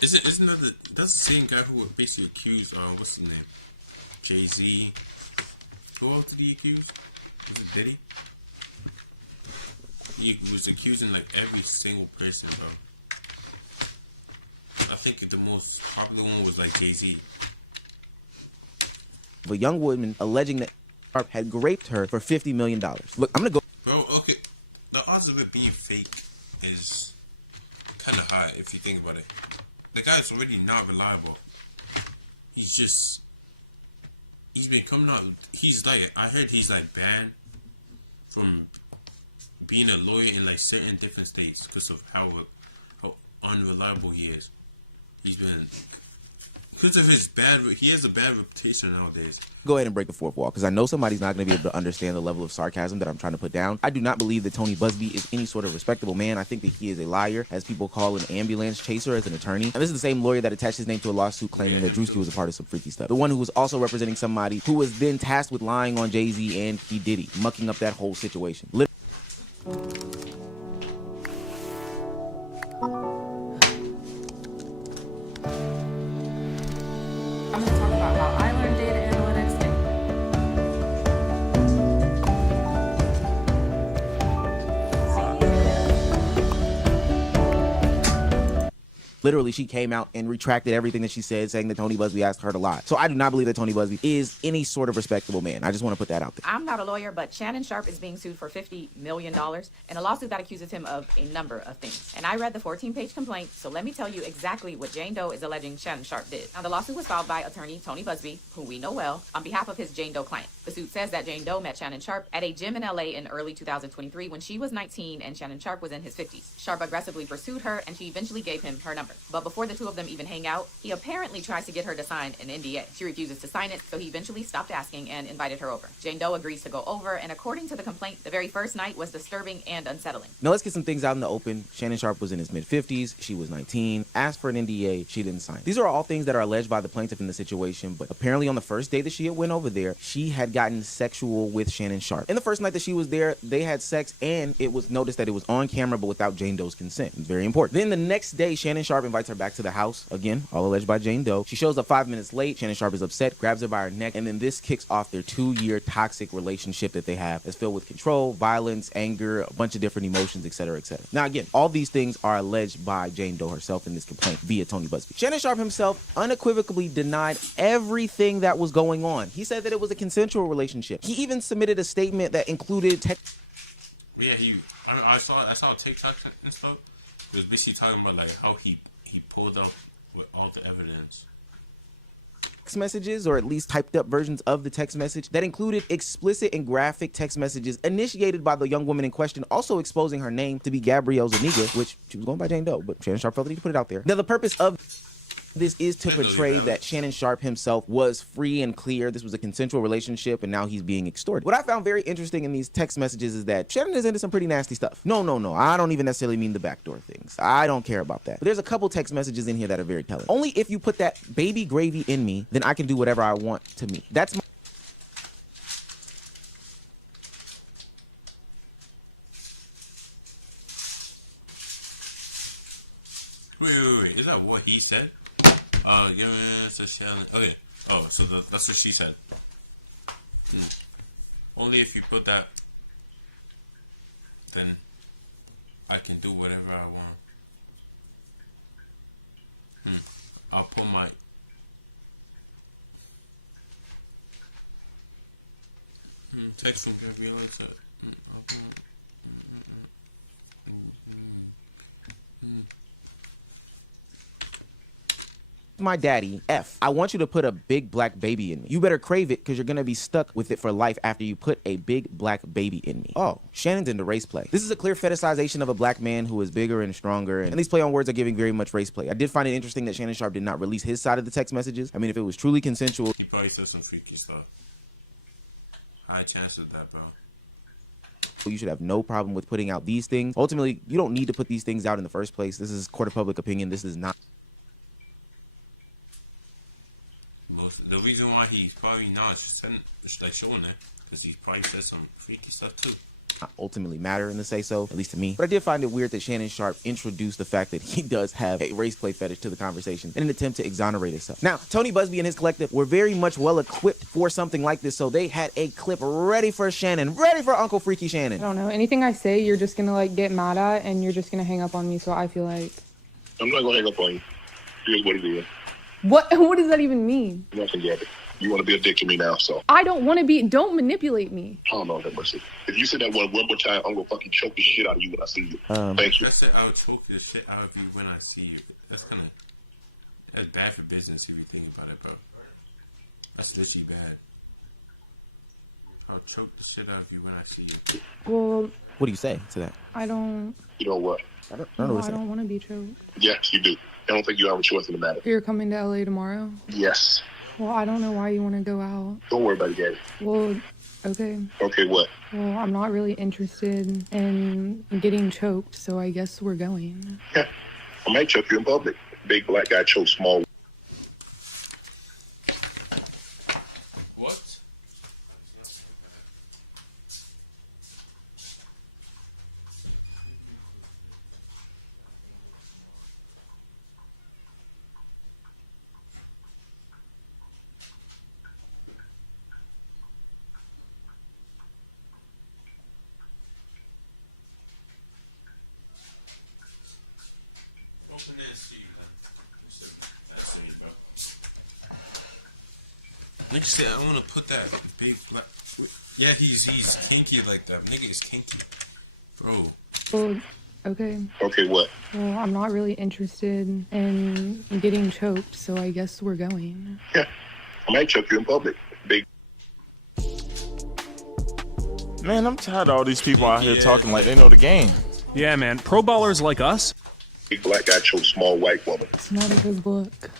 Isn't that that's the same guy who was basically accused, what's his name? Jay-Z. Who else did he accuse? Was it Diddy? He was accusing like every single person, bro. I think the most popular one was like Jay-Z. A young woman alleging that Sharp had raped her for $50 million. Look, I'm gonna go... Bro, okay. The odds of it being fake is kind of high if you think about it. The guy's already not reliable. He's been coming out. I heard he's like banned from being a lawyer in like certain different states because of how unreliable he is. He's been, because of his he has a bad reputation nowadays. Go ahead and break the fourth wall, because I know somebody's not going to be able to understand the level of sarcasm that I'm trying to put down. I do not believe that Tony Busby is any sort of respectable man. I think that he is a liar, as people call an ambulance chaser as an attorney. And this is the same lawyer that attached his name to a lawsuit claiming that Drewski was a part of some freaky stuff. The one who was also representing somebody who was then tasked with lying on Jay-Z and P. Diddy, mucking up that whole situation. I'm going to talk about how I learned data analytics Literally, she came out and retracted everything that she said, saying that Tony Busby asked her to lie. So I do not believe that Tony Busby is any sort of respectable man. I just want to put that out there. I'm not a lawyer, but Shannon Sharp is being sued for $50 million in a lawsuit that accuses him of a number of things. And I read the 14-page complaint, so let me tell you exactly what Jane Doe is alleging Shannon Sharp did. Now, the lawsuit was filed by attorney Tony Busby, who we know well, on behalf of his Jane Doe client. The suit says that Jane Doe met Shannon Sharp at a gym in LA in early 2023 when she was 19 and Shannon Sharp was in his 50s. Sharp aggressively pursued her, and she eventually gave him her number. But before the two of them even hang out, he apparently tries to get her to sign an NDA. She refuses to sign it, so he eventually stopped asking and invited her over. Jane Doe agrees to go over, and according to the complaint, the very first night was disturbing and unsettling. Now let's get some things out in the open. Shannon Sharpe was in his mid-50s. She was 19. Asked for an NDA. She didn't sign. These are all things that are alleged by the plaintiff in the situation, but apparently on the first day that she had went over there, she had gotten sexual with Shannon Sharpe. In the first night that she was there, they had sex, and it was noticed that it was on camera, but without Jane Doe's consent. Very important. Then the next day, Shannon Sharpe invites her back to the house. Again, all alleged by Jane Doe. She shows up 5 minutes late. Shannon Sharpe is upset, grabs her by her neck, and then this kicks off their 2-year toxic relationship that they have. It's filled with control, violence, anger, a bunch of different emotions, etc., etc. Now again, all these things are alleged by Jane Doe herself in this complaint via Tony Busby. Shannon Sharpe himself unequivocally denied everything that was going on. He said that it was a consensual relationship. He even submitted a statement that included Yeah, I saw TikTok and stuff. It was basically talking about like how he pulled up with all the evidence. text messages, or at least typed up versions of the text message that included explicit and graphic text messages initiated by the young woman in question, also exposing her name to be Gabrielle Zuniga, which she was going by Jane Doe, but Shannon Sharpe felt the need to put it out there. Now the purpose of this is to portray that Shannon Sharpe himself was free and clear. This was a consensual relationship, and now he's being extorted. What I found very interesting in these text messages is that Shannon is into some pretty nasty stuff. No. I don't even necessarily mean the backdoor things. I don't care about that. But there's a couple text messages in here that are very telling. Only if you put that baby gravy in me, then I can do whatever I want to me. That's my... Wait. Is that what he said? Give us a challenge. Okay. Oh, so that's what she said. Only if you put that, then I can do whatever I want. I'll put my... text from Gabriella said... My daddy, F, I want you to put a big black baby in me. You better crave it because you're going to be stuck with it for life after you put a big black baby in me. Oh, Shannon's into race play. This is a clear fetishization of a black man who is bigger and stronger, and these play on words are giving very much race play. I did find it interesting that Shannon Sharpe did not release his side of the text messages. I mean, if it was truly consensual... He probably said some freaky stuff. High chance of that, bro. You should have no problem with putting out these things. Ultimately, you don't need to put these things out in the first place. This is court of public opinion. This is not... The reason why he's probably not showing it, because he's probably said some freaky stuff too. Not ultimately matter in the say so, at least to me. But I did find it weird that Shannon Sharpe introduced the fact that he does have a race play fetish to the conversation in an attempt to exonerate himself. Now, Tony Busby and his collective were very much well equipped for something like this, so they had a clip ready for Shannon, ready for Uncle Freaky Shannon. I don't know. Anything I say, you're just gonna like get mad at, and you're just gonna hang up on me, so I feel like... I'm not gonna hang up on you. Here's what it is. What does that even mean? Nothing yet. You want to be a dick to me now, so. I don't want to be. Don't manipulate me. Oh, no, have mercy. If you say that one more time, I'm going to fucking choke the shit out of you when I see you. Thank you. I said I'll choke the shit out of you when I see you. That's bad for business if you think about it, bro. That's literally bad. I'll choke the shit out of you when I see you. Well. What do you say to that? I don't. You know what? I don't want to be choked. Yes, you do. I don't think you have a choice in the matter. You're coming to LA tomorrow? Yes. Well, I don't know why you want to go out. Don't worry about it, Daddy. Well, okay. Okay, what? Well, I'm not really interested in getting choked, so I guess we're going. Yeah. I might choke you in public. Big black guy choke small. What? Nigga said I want to put that big black... Yeah, he's kinky like that. Nigga is kinky. Bro. Well, okay. Okay, what? Well, I'm not really interested in getting choked, so I guess we're going. Yeah. I might choke you in public. Big... Man, I'm tired of all these people out here talking like they know the game. Yeah, man. Pro ballers like us big black guy chose small white woman. It's not a good look,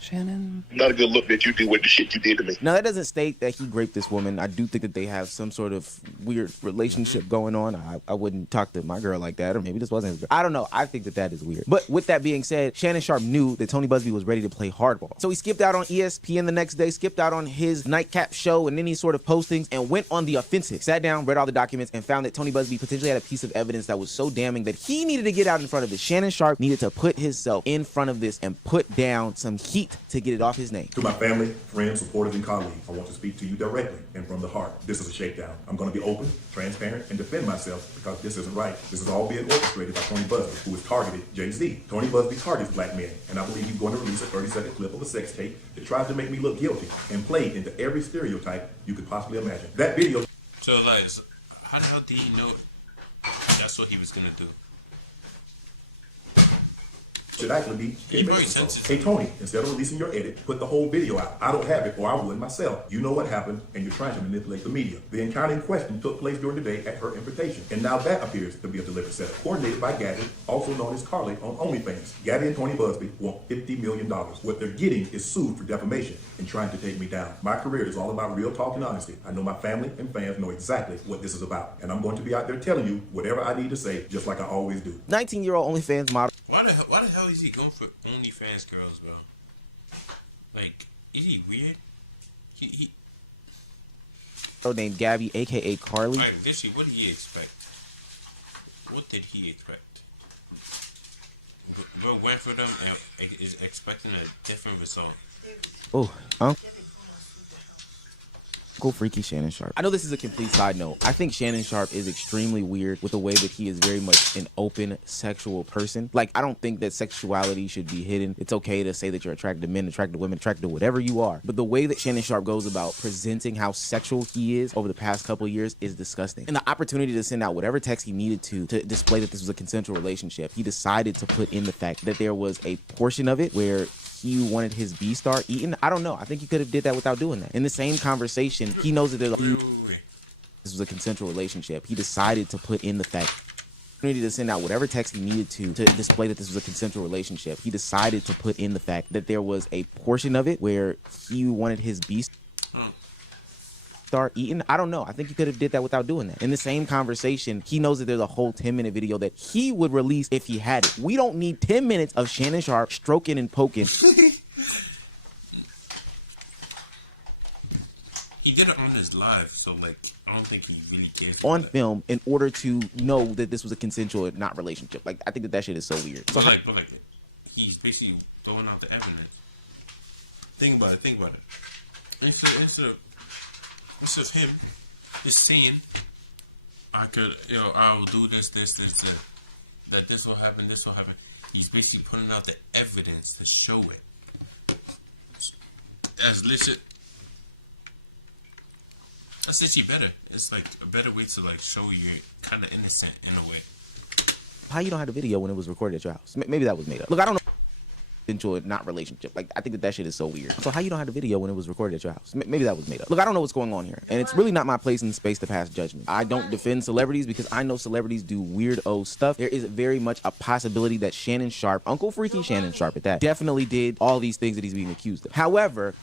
Shannon. Not a good look that you did with the shit you did to me. Now, that doesn't state that he raped this woman. I do think that they have some sort of weird relationship going on. I wouldn't talk to my girl like that, or maybe this wasn't his girl. I don't know. I think that that is weird. But with that being said, Shannon Sharpe knew that Tony Busby was ready to play hardball. So he skipped out on ESPN the next day, skipped out on his nightcap show and any sort of postings, and went on the offensive. Sat down, read all the documents, and found that Tony Busby potentially had a piece of evidence that was so damning that he needed to get out in front of it. Shannon Sharpe needed to put himself in front of this and put down some heat to get it off his name. To my family, friends, supporters, and colleagues, I want to speak to you directly and from the heart. This is a shakedown. I'm going to be open, transparent, and defend myself because this isn't right. This is all being orchestrated by Tony Busby, who has targeted Jay-Z. Tony Busby targets black men, and I believe he's going to release a 30-second clip of a sex tape that tries to make me look guilty and play into every stereotype you could possibly imagine. That video... So, like, how the hell did he know that's what he was going to do? Should actually be hey Tony, instead of releasing your edit, put the whole video out. I don't have it, or I would myself. You know what happened, and you're trying to manipulate the media. The encounter in question took place during the day at her invitation, and now that appears to be a deliberate setup, coordinated by Gabby, also known as Carly on OnlyFans. Gabby and Tony Busby want $50 million. What they're getting is sued for defamation and trying to take me down. My career is all about real talk and honesty. I know my family and fans know exactly what this is about, and I'm going to be out there telling you whatever I need to say, just like I always do. 19-year-old OnlyFans model. Why the hell is he going for OnlyFans girls, bro? Like, is he weird? He named Gabby, aka Carly. Right, literally, what did he expect? What did he expect? Bro went for them and is expecting a different result. Oh, Uncle Freaky Shannon Sharpe. I know this is a complete side note. I think Shannon Sharpe is extremely weird with the way that he is very much an open sexual person. Like, I don't think that sexuality should be hidden. It's okay to say that you're attracted to men, attracted to women, attracted to whatever you are. But the way that Shannon Sharpe goes about presenting how sexual he is over the past couple of years is disgusting. And the opportunity to send out whatever text he needed to display that this was a consensual relationship, he decided to put in the fact that there was a portion of it where he wanted his B-star eaten. I don't know. I think he could have did that without doing that. In the same conversation, he knows that this was a consensual relationship. He decided to put in the fact opportunity to send out whatever text he needed to display that this was a consensual relationship. He decided to put in the fact that there was a portion of it where he wanted his B-star eaten. I don't know. I think he could have did that without doing that. In the same conversation, he knows that there's a whole 10-minute video that he would release if he had it. We don't need 10 minutes of Shannon Sharpe stroking and poking. He did it on his live, so like I don't think he really cares. On film, in order to know that this was a consensual, not relationship. Like, I think that shit is so weird. So but like, he's basically throwing out the evidence. Think about it. Instead of him just saying, I will do this, that this will happen. He's basically putting out the evidence to show it. That's legit. That's actually better. It's like a better way to like show you're kind of innocent in a way. How you don't have the video when it was recorded at your house? Maybe that was made up. Look, I don't know. Enjoy not relationship. Like, I think that shit is so weird. So how you don't have the video when it was recorded at your house? Maybe that was made up. Look, I don't know what's going on here, and it's really not my place in space to pass judgment. I don't defend celebrities because I know celebrities do weirdo stuff. There is very much a possibility that Shannon Sharpe, Uncle Freaky Shannon Sharpe at that, definitely did all these things that he's being accused of. However,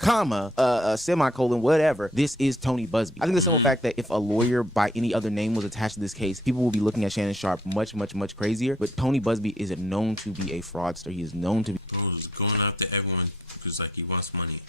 semicolon, whatever, this is Tony Busby. I think the simple fact that if a lawyer by any other name was attached to this case, people will be looking at Shannon Sharpe much, much, much crazier. But Tony Busby is known to be a fraudster. He is known to be going after everyone because like he wants money.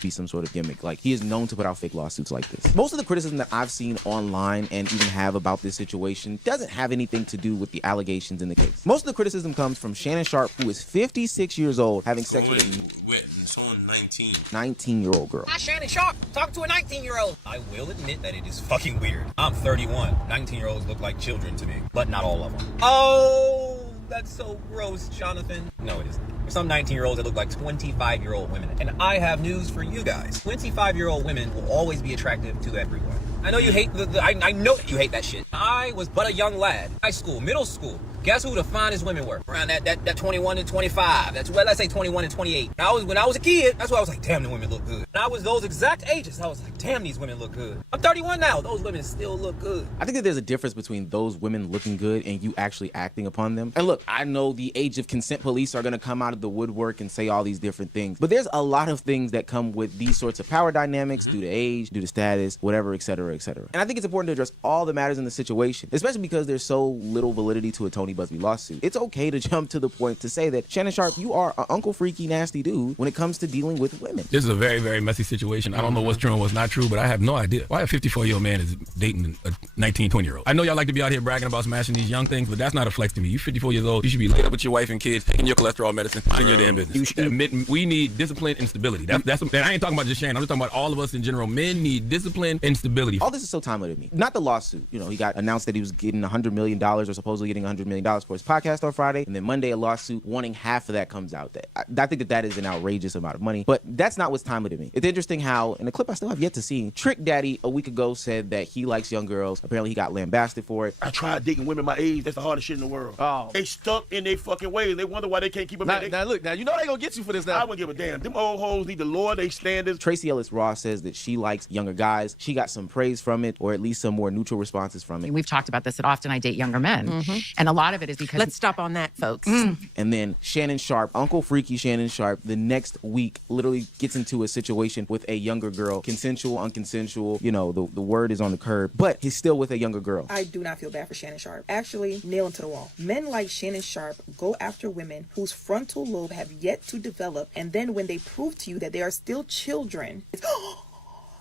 Be some sort of gimmick. Like, he is known to put out fake lawsuits like this. Most of the criticism that I've seen online and even have about this situation doesn't have anything to do with the allegations in the case. Most of the criticism comes from Shannon Sharpe, who is 56 years old, having sex with someone 19-year-old girl. Hi, Shannon Sharpe. Talk to a 19-year-old. I will admit that it is fucking weird. I'm 31. 19-year-olds look like children to me, but not all of them. Oh, that's so gross, Jonathan. No, it isn't. There's some 19-year-olds that look like 25-year-old women. And I have news for you guys. 25-year-old women will always be attractive to everyone. I know you hate I know you hate that shit. I was but a young lad. High school, middle school, Guess who the finest women were? Around that 21 and 25. That's well, let's say 21 and 28. When I was a kid, that's why I was like, damn, the women look good. And I was those exact ages. I was like, damn, these women look good. I'm 31 now. Those women still look good. I think that there's a difference between those women looking good and you actually acting upon them. And look, I know the age of consent police are gonna come out of the woodwork and say all these different things, but there's a lot of things that come with these sorts of power dynamics due to age, due to status, whatever, etc., etc. And I think it's important to address all the matters in the situation, especially because there's so little validity to a Tony Busby lawsuit. It's okay to jump to the point to say that, Shannon Sharpe, you are an Uncle Freaky nasty dude when it comes to dealing with women. This is a very, very messy situation. I don't know what's true and what's not true, but I have no idea why a 54-year-old man is dating a 19, 20-year-old. I know y'all like to be out here bragging about smashing these young things, but that's not a flex to me. You 54 years old, you should be laid up with your wife and kids, taking your cholesterol medicine, minding your damn business. We need discipline and stability. That's and I ain't talking about just Shannon. I'm just talking about all of us in general. Men need discipline and stability. All this is so timely to me. Not the lawsuit. You know, he got announced that he was getting $100 million or supposedly getting $100 million for his podcast on Friday, and then Monday a lawsuit wanting half of that comes out. I think that is an outrageous amount of money, but that's not what's timely to me. It's interesting how, in a clip I still have yet to see, Trick Daddy a week ago said that he likes young girls. Apparently he got lambasted for it. I tried dating women my age. That's the hardest shit in the world. Oh. They stuck in their fucking ways. They wonder why they can't keep them. Now look, you know they gonna get you for this now. I wouldn't give a damn. Them old hoes need to lower their standards. Tracy Ellis Ross says that she likes younger guys. She got some praise from it, or at least some more neutral responses from it. We've talked about this, that often I date younger men. And a lot of it is because... Let's stop on that, folks. And then Shannon Sharpe, Uncle Freaky Shannon Sharpe, the next week literally gets into a situation with a younger girl. Consensual, unconsensual, you know, the word is on the curb, but he's still with a younger girl. I do not feel bad for Shannon Sharpe. Actually, nail into the wall. Men like Shannon Sharpe go after women whose frontal lobe have yet to develop, and then when they prove to you that they are still children, it's, oh,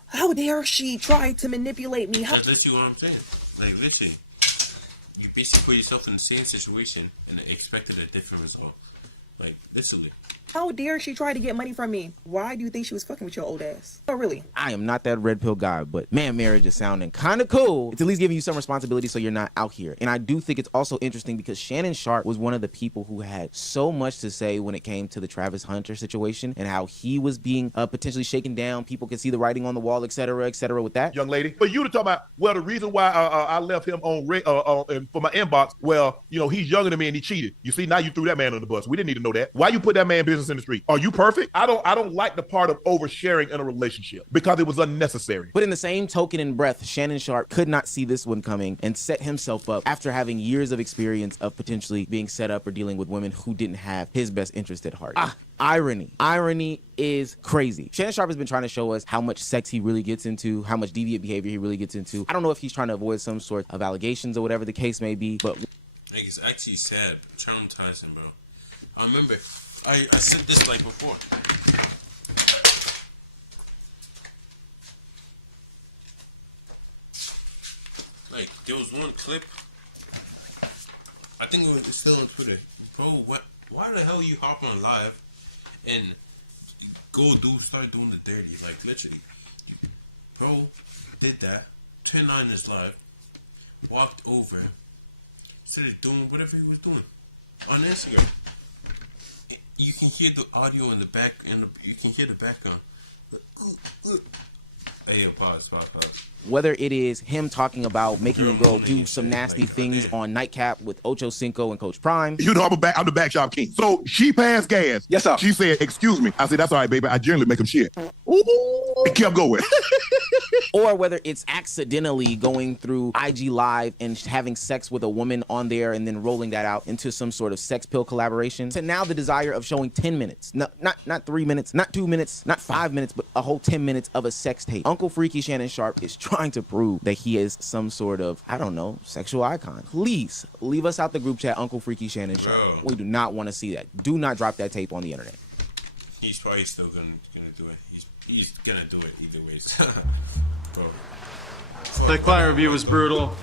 how dare she try to manipulate me? That's literally what I'm saying. Like, literally, you basically put yourself in the same situation and expected a different result. Like, literally. How dare she try to get money from me? Why do you think she was fucking with your old ass? Oh, really? I am not that red pill guy, but man, marriage is sounding kind of cool. It's at least giving you some responsibility so you're not out here. And I do think it's also interesting because Shannon Sharpe was one of the people who had so much to say when it came to the Travis Hunter situation and how he was being potentially shaken down. People could see the writing on the wall, et cetera, with that. Young lady, for you to talk about, well, the reason why I left him on for my inbox, well, you know, he's younger than me and he cheated. You see, now you threw that man on the bus. We didn't need to know that. Why you put that man business in the street? Are you perfect? I don't like the part of oversharing in a relationship because it was unnecessary. But in the same token and breath, Shannon Sharpe could not see this one coming and set himself up after having years of experience of potentially being set up or dealing with women who didn't have his best interest at heart. Irony. Irony is crazy. Shannon Sharpe has been trying to show us how much sex he really gets into, how much deviant behavior he really gets into. I don't know if he's trying to avoid some sort of allegations or whatever the case may be, but... Like, it's actually sad, traumatizing, bro. I remember... I said this like before. Like, there was one clip. I think it was still on Twitter. Bro, why the hell you hop on live and start doing the dirty? Like, literally. Bro did that, turned on his live, walked over, started doing whatever he was doing on Instagram. You can hear the audio in the back, you can hear the background. Hey, pause. Whether it is him talking about making a girl do some nasty things on Nightcap with Ocho Cinco and Coach Prime. You know, I'm the back shop king. So she passed gas. Yes, sir. She said, "Excuse me." I said, "That's all right, baby. I generally make them shit." Ooh. It kept going. Or whether it's accidentally going through IG Live and having sex with a woman on there and then rolling that out into some sort of sex pill collaboration, to now the desire of showing 10 minutes, not 3 minutes, not 2 minutes, not 5 minutes, but a whole 10 minutes of a sex tape. Uncle Freaky Shannon Sharpe is trying to prove that he is some sort of, I don't know, sexual icon. Please leave us out the group chat, Uncle Freaky Shannon Sharpe. We do not want to see that. Do not drop that tape on the internet. He's probably still gonna do it. He's gonna do it either way. Bro. The client review was brutal.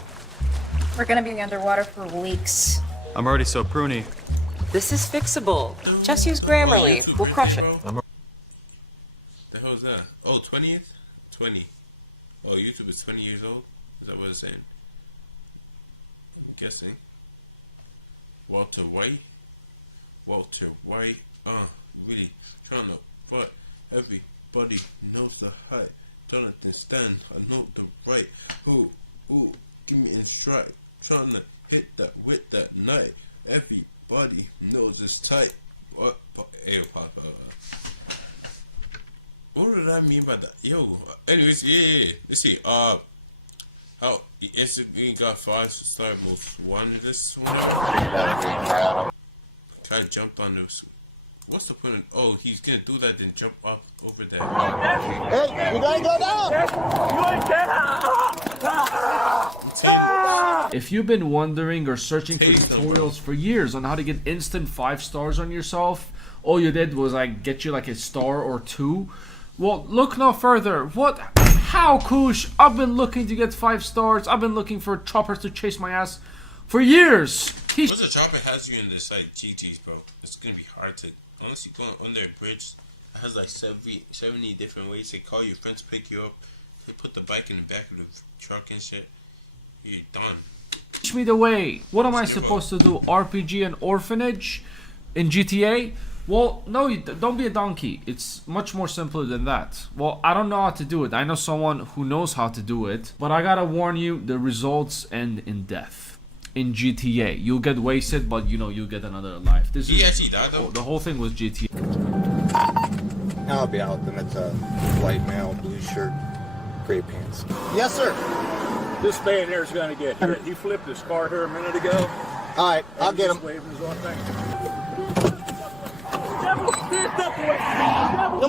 We're gonna be underwater for weeks. I'm already so pruny. This is fixable. Just use Grammarly. We'll crush it. The hell is that? Oh, 20th? 20. Oh, YouTube is 20 years old? Is that what it's saying? I'm guessing. Walter White? Really trying to, but everybody knows the height. Don't understand, I know the right. Who, give me in stride. Trying to hit that with that knife. Everybody knows it's tight. What? Hey, what did I mean by that? Yo. Anyways, yeah. Let's see. How he instantly got 5-star most wanted this one. Guy jumped on this. What's the point of, oh, he's gonna do that then jump up over there. Hey, you gotta go down! If you've been wondering or searching for tutorials for years on how to get instant 5 stars on yourself, all you did was like get you like a star or 2. Well, look no further. What? How, Koosh? I've been looking to get 5 stars. I've been looking for choppers to chase my ass for years. What's a chopper has you in this like GG's, bro? It's gonna be hard to, unless you go under a bridge. It has like 70 different ways. They call your friends, pick you up. They put the bike in the back of the truck and shit. You're done. Teach me the way. What am I supposed to do? RPG and orphanage in GTA? Well, no, don't be a donkey. It's much more simpler than that. Well, I don't know how to do it. I know someone who knows how to do it. But I gotta warn you, the results end in death. In GTA. You'll get wasted, but you know, you'll get another life. This is actually died, though. The whole thing was GTA. I'll be out them. It's a white male, blue shirt, gray pants. Yes, sir. This man there is going to get hurt. He flipped his car here a minute ago. All right, I'll get him. Come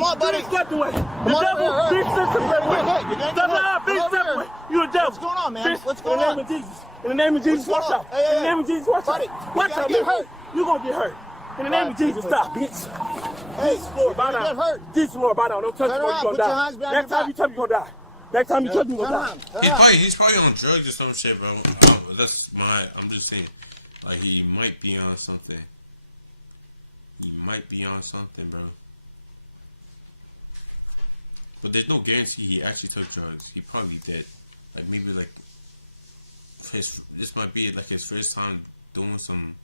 on, buddy. Step away. Come on, big step away. You a devil. What's going on, man? What's going on? In the name of Jesus. In the name of Jesus, watch out. In the name of Jesus, watch out. Watch out, get hurt. You're going to get hurt. In the name of Jesus, stop, bitch. Hey, Lord, bow down. Jesus, Lord, bow down. Don't touch me or you're going to die. Next time you touch me, you're going to die. Next time you touch me, you're going to die. He's probably on drugs or some shit, bro. I'm just saying. Like, he might be on something. He might be on something, bro. But there's no guarantee he actually took drugs. He probably did. Like, maybe, like, this might be, like, his first time doing some...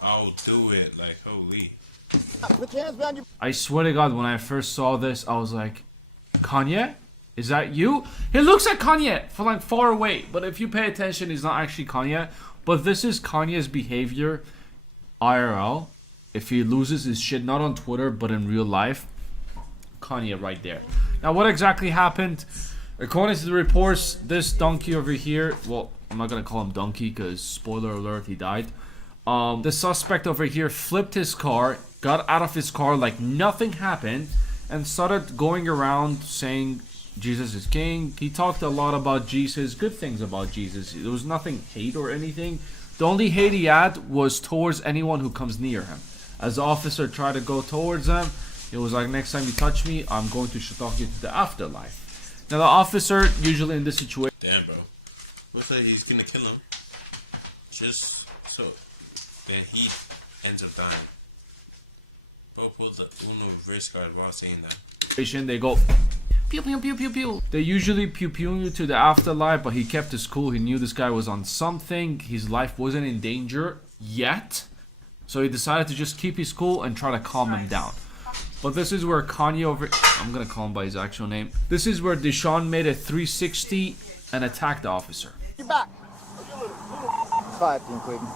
I'll do it. Like, holy. I swear to God, when I first saw this, I was like, Kanye? Is that you? He looks like Kanye from, like, far away. But if you pay attention, he's not actually Kanye. But this is Kanye's behavior IRL. If he loses his shit, not on Twitter, but in real life. Kanye right there. Now, what exactly happened? According to the reports, this donkey over here, well, I'm not gonna call him donkey because spoiler alert, he died. The suspect over here flipped his car, got out of his car like nothing happened, and started going around saying Jesus is king. He talked a lot about Jesus, good things about Jesus. There was nothing hate or anything. The only hate he had was towards anyone who comes near him. As the officer tried to go towards him, it was like, next time you touch me, I'm going to talk you to the afterlife. Now the officer, usually in this situation... Damn, bro. Looks like he's gonna kill him. Just so that he ends up dying. Bro pulled the Uno reverse card while saying that. They go... Pew, pew, pew, pew, pew. They usually pew-pew you to the afterlife, but he kept his cool. He knew this guy was on something. His life wasn't in danger yet. So he decided to just keep his cool and try to calm him down. But this is where Kanye over... I'm going to call him by his actual name. This is where Deshaun made a 360 and attacked the officer. Get back. 5 Team Cleveland.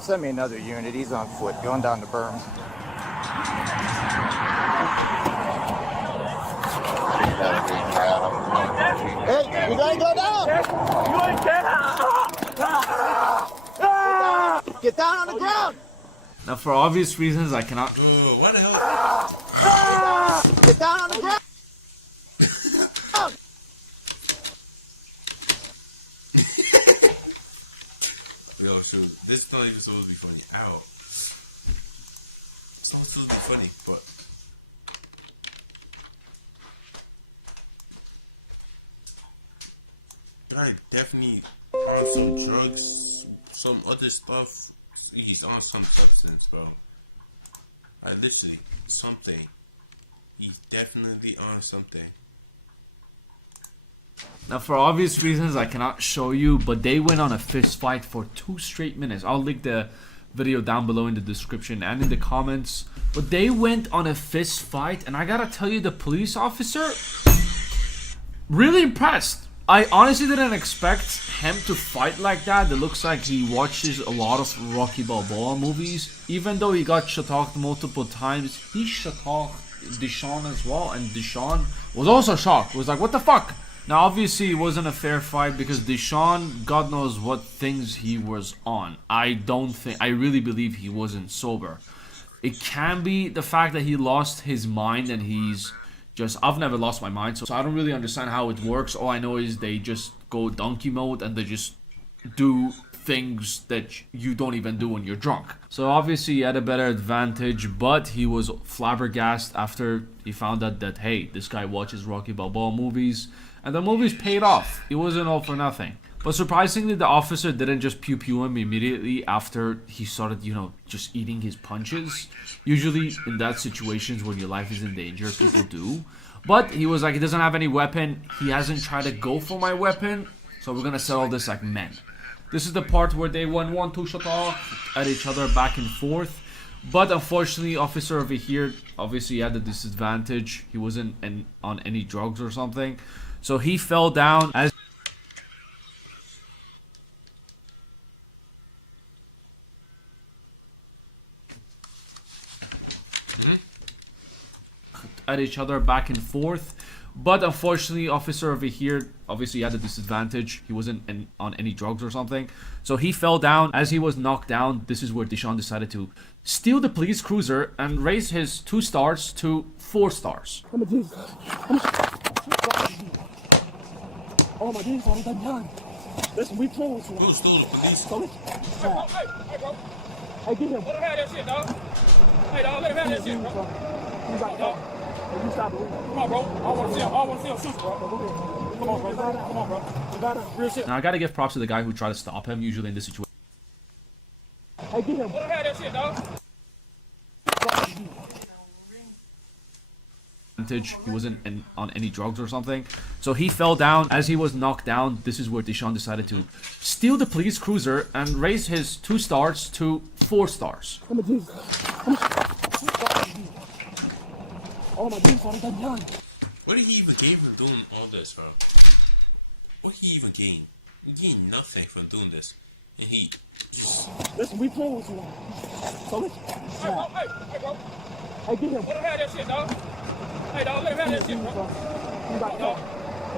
Send me another unit. He's on foot, going down the berm. Hey, you gotta go down! Get down on the ground! Now, for obvious reasons, I cannot... What the hell? Get down on the ground! Yo, shoot. This is not even supposed to be funny. Ow. It's not supposed to be funny, but... Guy definitely on some drugs, some other stuff. He's on some substance, bro. Literally, something. He's definitely on something. Now, for obvious reasons, I cannot show you, but they went on a fist fight for 2 straight minutes. I'll link the video down below in the description and in the comments. But they went on a fist fight, and I gotta tell you, the police officer, really impressed. I honestly didn't expect him to fight like that. It looks like he watches a lot of Rocky Balboa movies. Even though he got shot multiple times, he shot Deshaun as well, and Deshaun was also shocked. Was like, what the fuck? Now obviously it wasn't a fair fight because Deshaun, God knows what things he was on. I really believe he wasn't sober. It can be the fact that he lost his mind and he's just, I've never lost my mind, so I don't really understand how it works. All I know is they just go donkey mode and they just do things that you don't even do when you're drunk. So obviously he had a better advantage, but he was flabbergasted after he found out that, hey, this guy watches Rocky Balboa movies, and the movies paid off. It wasn't all for nothing. But surprisingly, the officer didn't just pew-pew him immediately after he started, just eating his punches. Usually in that situations when your life is in danger, people do. But he was like, he doesn't have any weapon. He hasn't tried to go for my weapon. So we're going to settle this like men. This is the part where they went 1-2 shot off at each other back and forth. But unfortunately, officer over here obviously had the disadvantage. He wasn't on any drugs or something. So he fell down as at each other back and forth. But unfortunately, officer over here obviously had the disadvantage. He wasn't on any drugs or something. So he fell down. As he was knocked down, this is where Deshaun decided to steal the police cruiser and raise his 2 stars to 4 stars. Oh my Jesus, what have I done? Listen, we close. Bro, stole the police. Hey, bro. Hey, get him. Let him have that shit, dog. Hey, dog, let him have that shit, bro. He's like, dog. Hey, you stop it. Come on, bro. I want to see him shoot, bro. Come on, bro. Come on, bro. You got it. Real shit. Now, I gotta give props to the guy who tried to stop him, usually in this situation. Hey, get him. Let him have that shit, dog. He wasn't on any drugs or something. So he fell down. As he was knocked down, this is where Deshaun decided to steal the police cruiser and raise his 2 stars to 4 stars. Oh my Jesus, what have I done? What did he even gain from doing all this, bro? What did he even gain? He gained nothing from doing this. And he... Listen, we playing with you now. So listen. Hey, bro. Hey, get him. Let him have that shit, dog. Hey, dog, let him have that shit, bro. You got it, dog.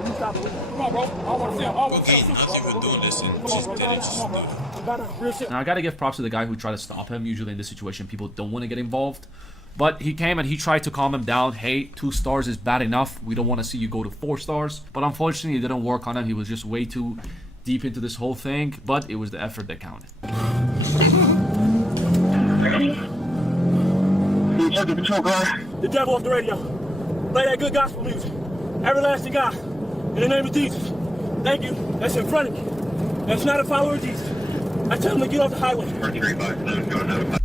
You stop it. Come on, bro. I want to see him. Okay, nothing for doing this and just did it just to do it. Now, I gotta give props to the guy who tried to stop him. Usually in this situation, people don't want to get involved. But he came and he tried to calm him down. Hey, 2 stars is bad enough. We don't want to see you go to 4 stars. But unfortunately, it didn't work on him. He was just way too deep into this whole thing. But it was the effort that counted. The devil off the radio. Play that good gospel music. Everlasting God. In the name of Jesus. Thank you. That's in front of me. That's not a follower of Jesus. I tell him to get off the highway.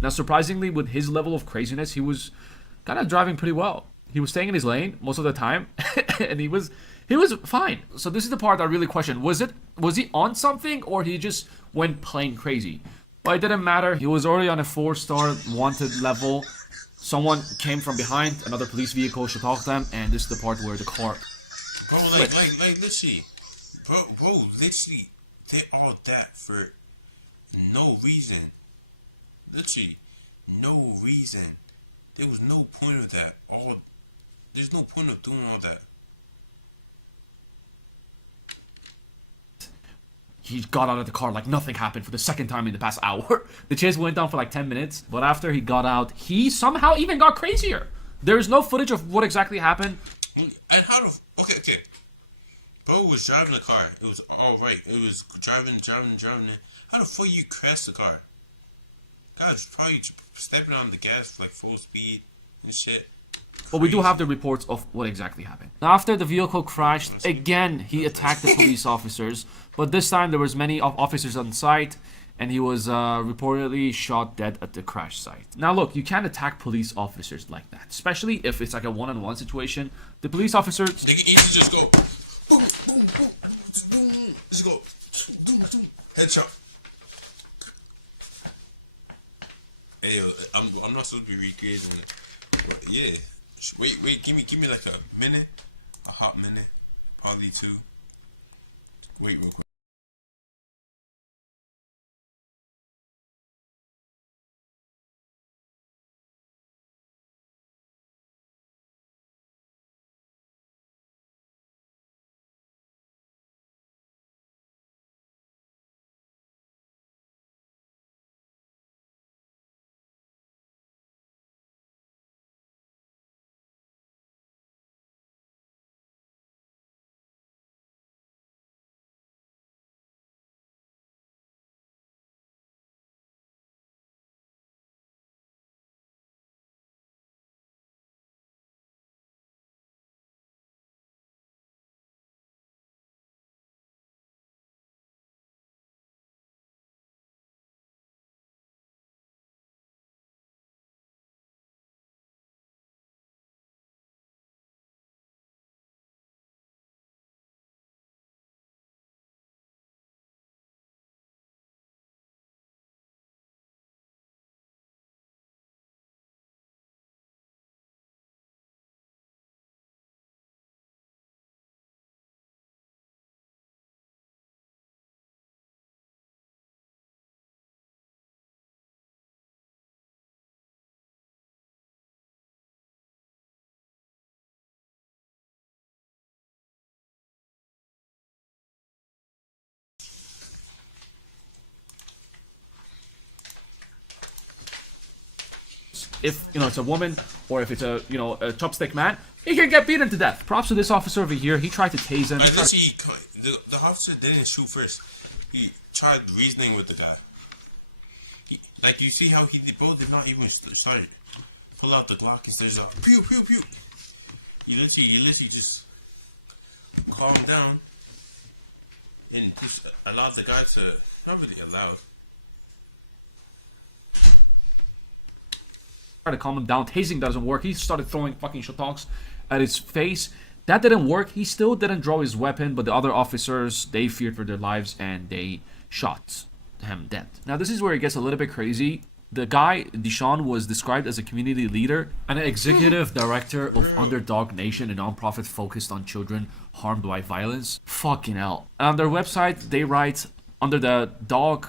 Now, surprisingly, with his level of craziness, he was kind of driving pretty well. He was staying in his lane most of the time, and he was fine. So this is the part I really question: was he on something, or he just went plain crazy? Well, it didn't matter. He was already on a 4-star wanted level. Someone came from behind, another police vehicle should talk to them, and this is the part where the car. Bro, like, literally, bro, literally, they all that for no reason. Literally, no reason. There was no point of that. There's no point of doing all that. He got out of the car like nothing happened for the 2nd time in the past hour. The chase went down for like 10 minutes, but after he got out, he somehow even got crazier. There's no footage of what exactly happened. And how the... Okay. Bro was driving the car. It was alright. It was driving. How the fuck you crashed the car? God's probably stepping on the gas like full speed and shit. But we do have the reports of what exactly happened. After the vehicle crashed, again, he attacked the police officers. But this time, there was many officers on site, and he was reportedly shot dead at the crash site. Now, look, you can't attack police officers like that, especially if it's like a one-on-one situation. The police officers... They can easily just go, boom, boom, boom, boom, just go, boom, boom, headshot. Hey, I'm not supposed to be recreating it. But yeah. Wait, give me like a minute, a hot minute, probably 2. Wait, real quick. If it's a woman or if it's a a chopstick man, he can get beaten to death. Props to this officer over here. He tried to tase him. The officer didn't shoot first. He tried reasoning with the guy. Like you see how he both did not even start. Pull out the Glock. He says, "Pew pew pew." You literally just calm down and just allow the guy to not really allow. Try to calm him down. Tasing doesn't work. He started throwing fucking shotoks at his face. That didn't work. He still didn't draw his weapon, but the other officers, they feared for their lives and they shot him dead. Now this is where it gets a little bit crazy. The guy, Deshaun, was described as a community leader and an executive director of Underdog Nation, a nonprofit focused on children harmed by violence. Fucking hell. On their website, they write under the dog...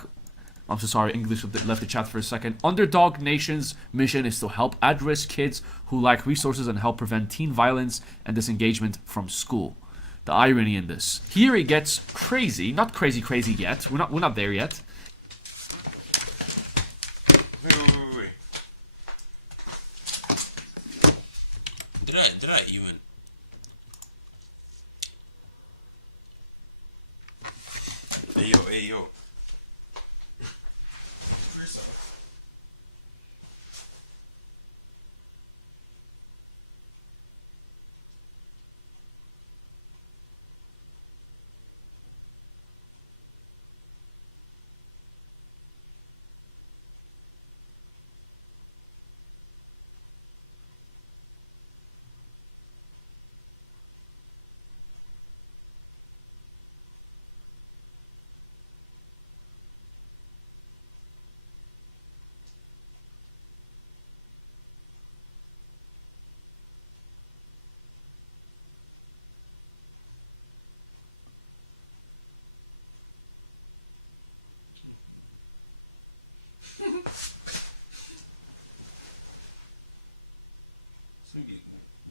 I'm so sorry, English left the chat for a second. Underdog Nation's mission is to help at-risk kids who lack resources and help prevent teen violence and disengagement from school. The irony in this. Here it gets crazy. Not crazy yet. We're not there yet. Wait. Did I even? Hey yo.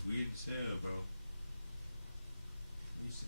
Weird as hell, bro. Let me see.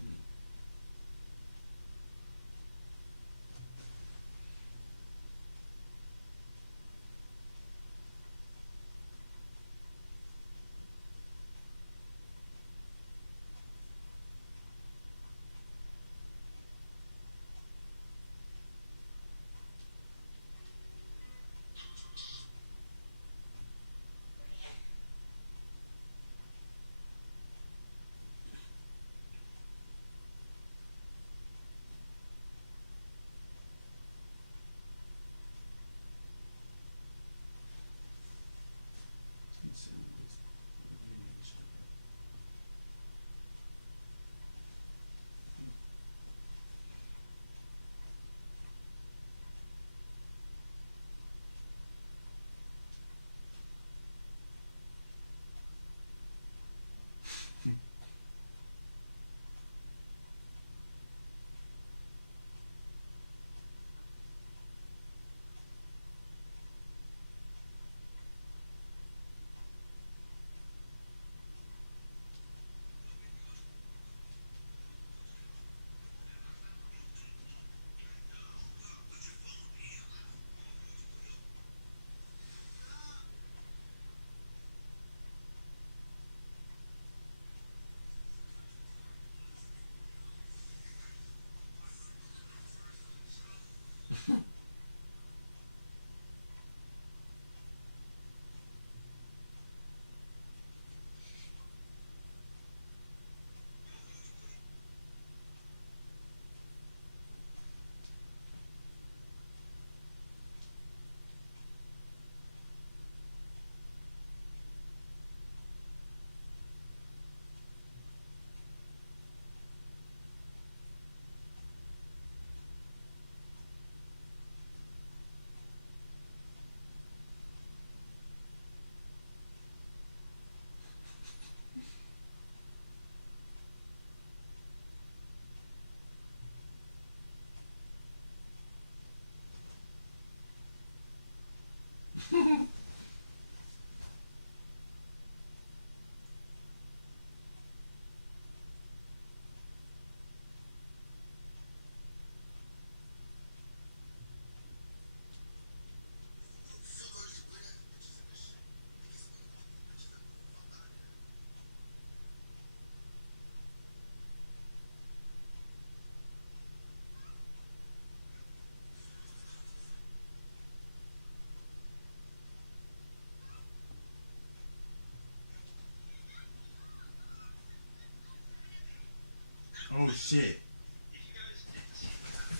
Oh shit.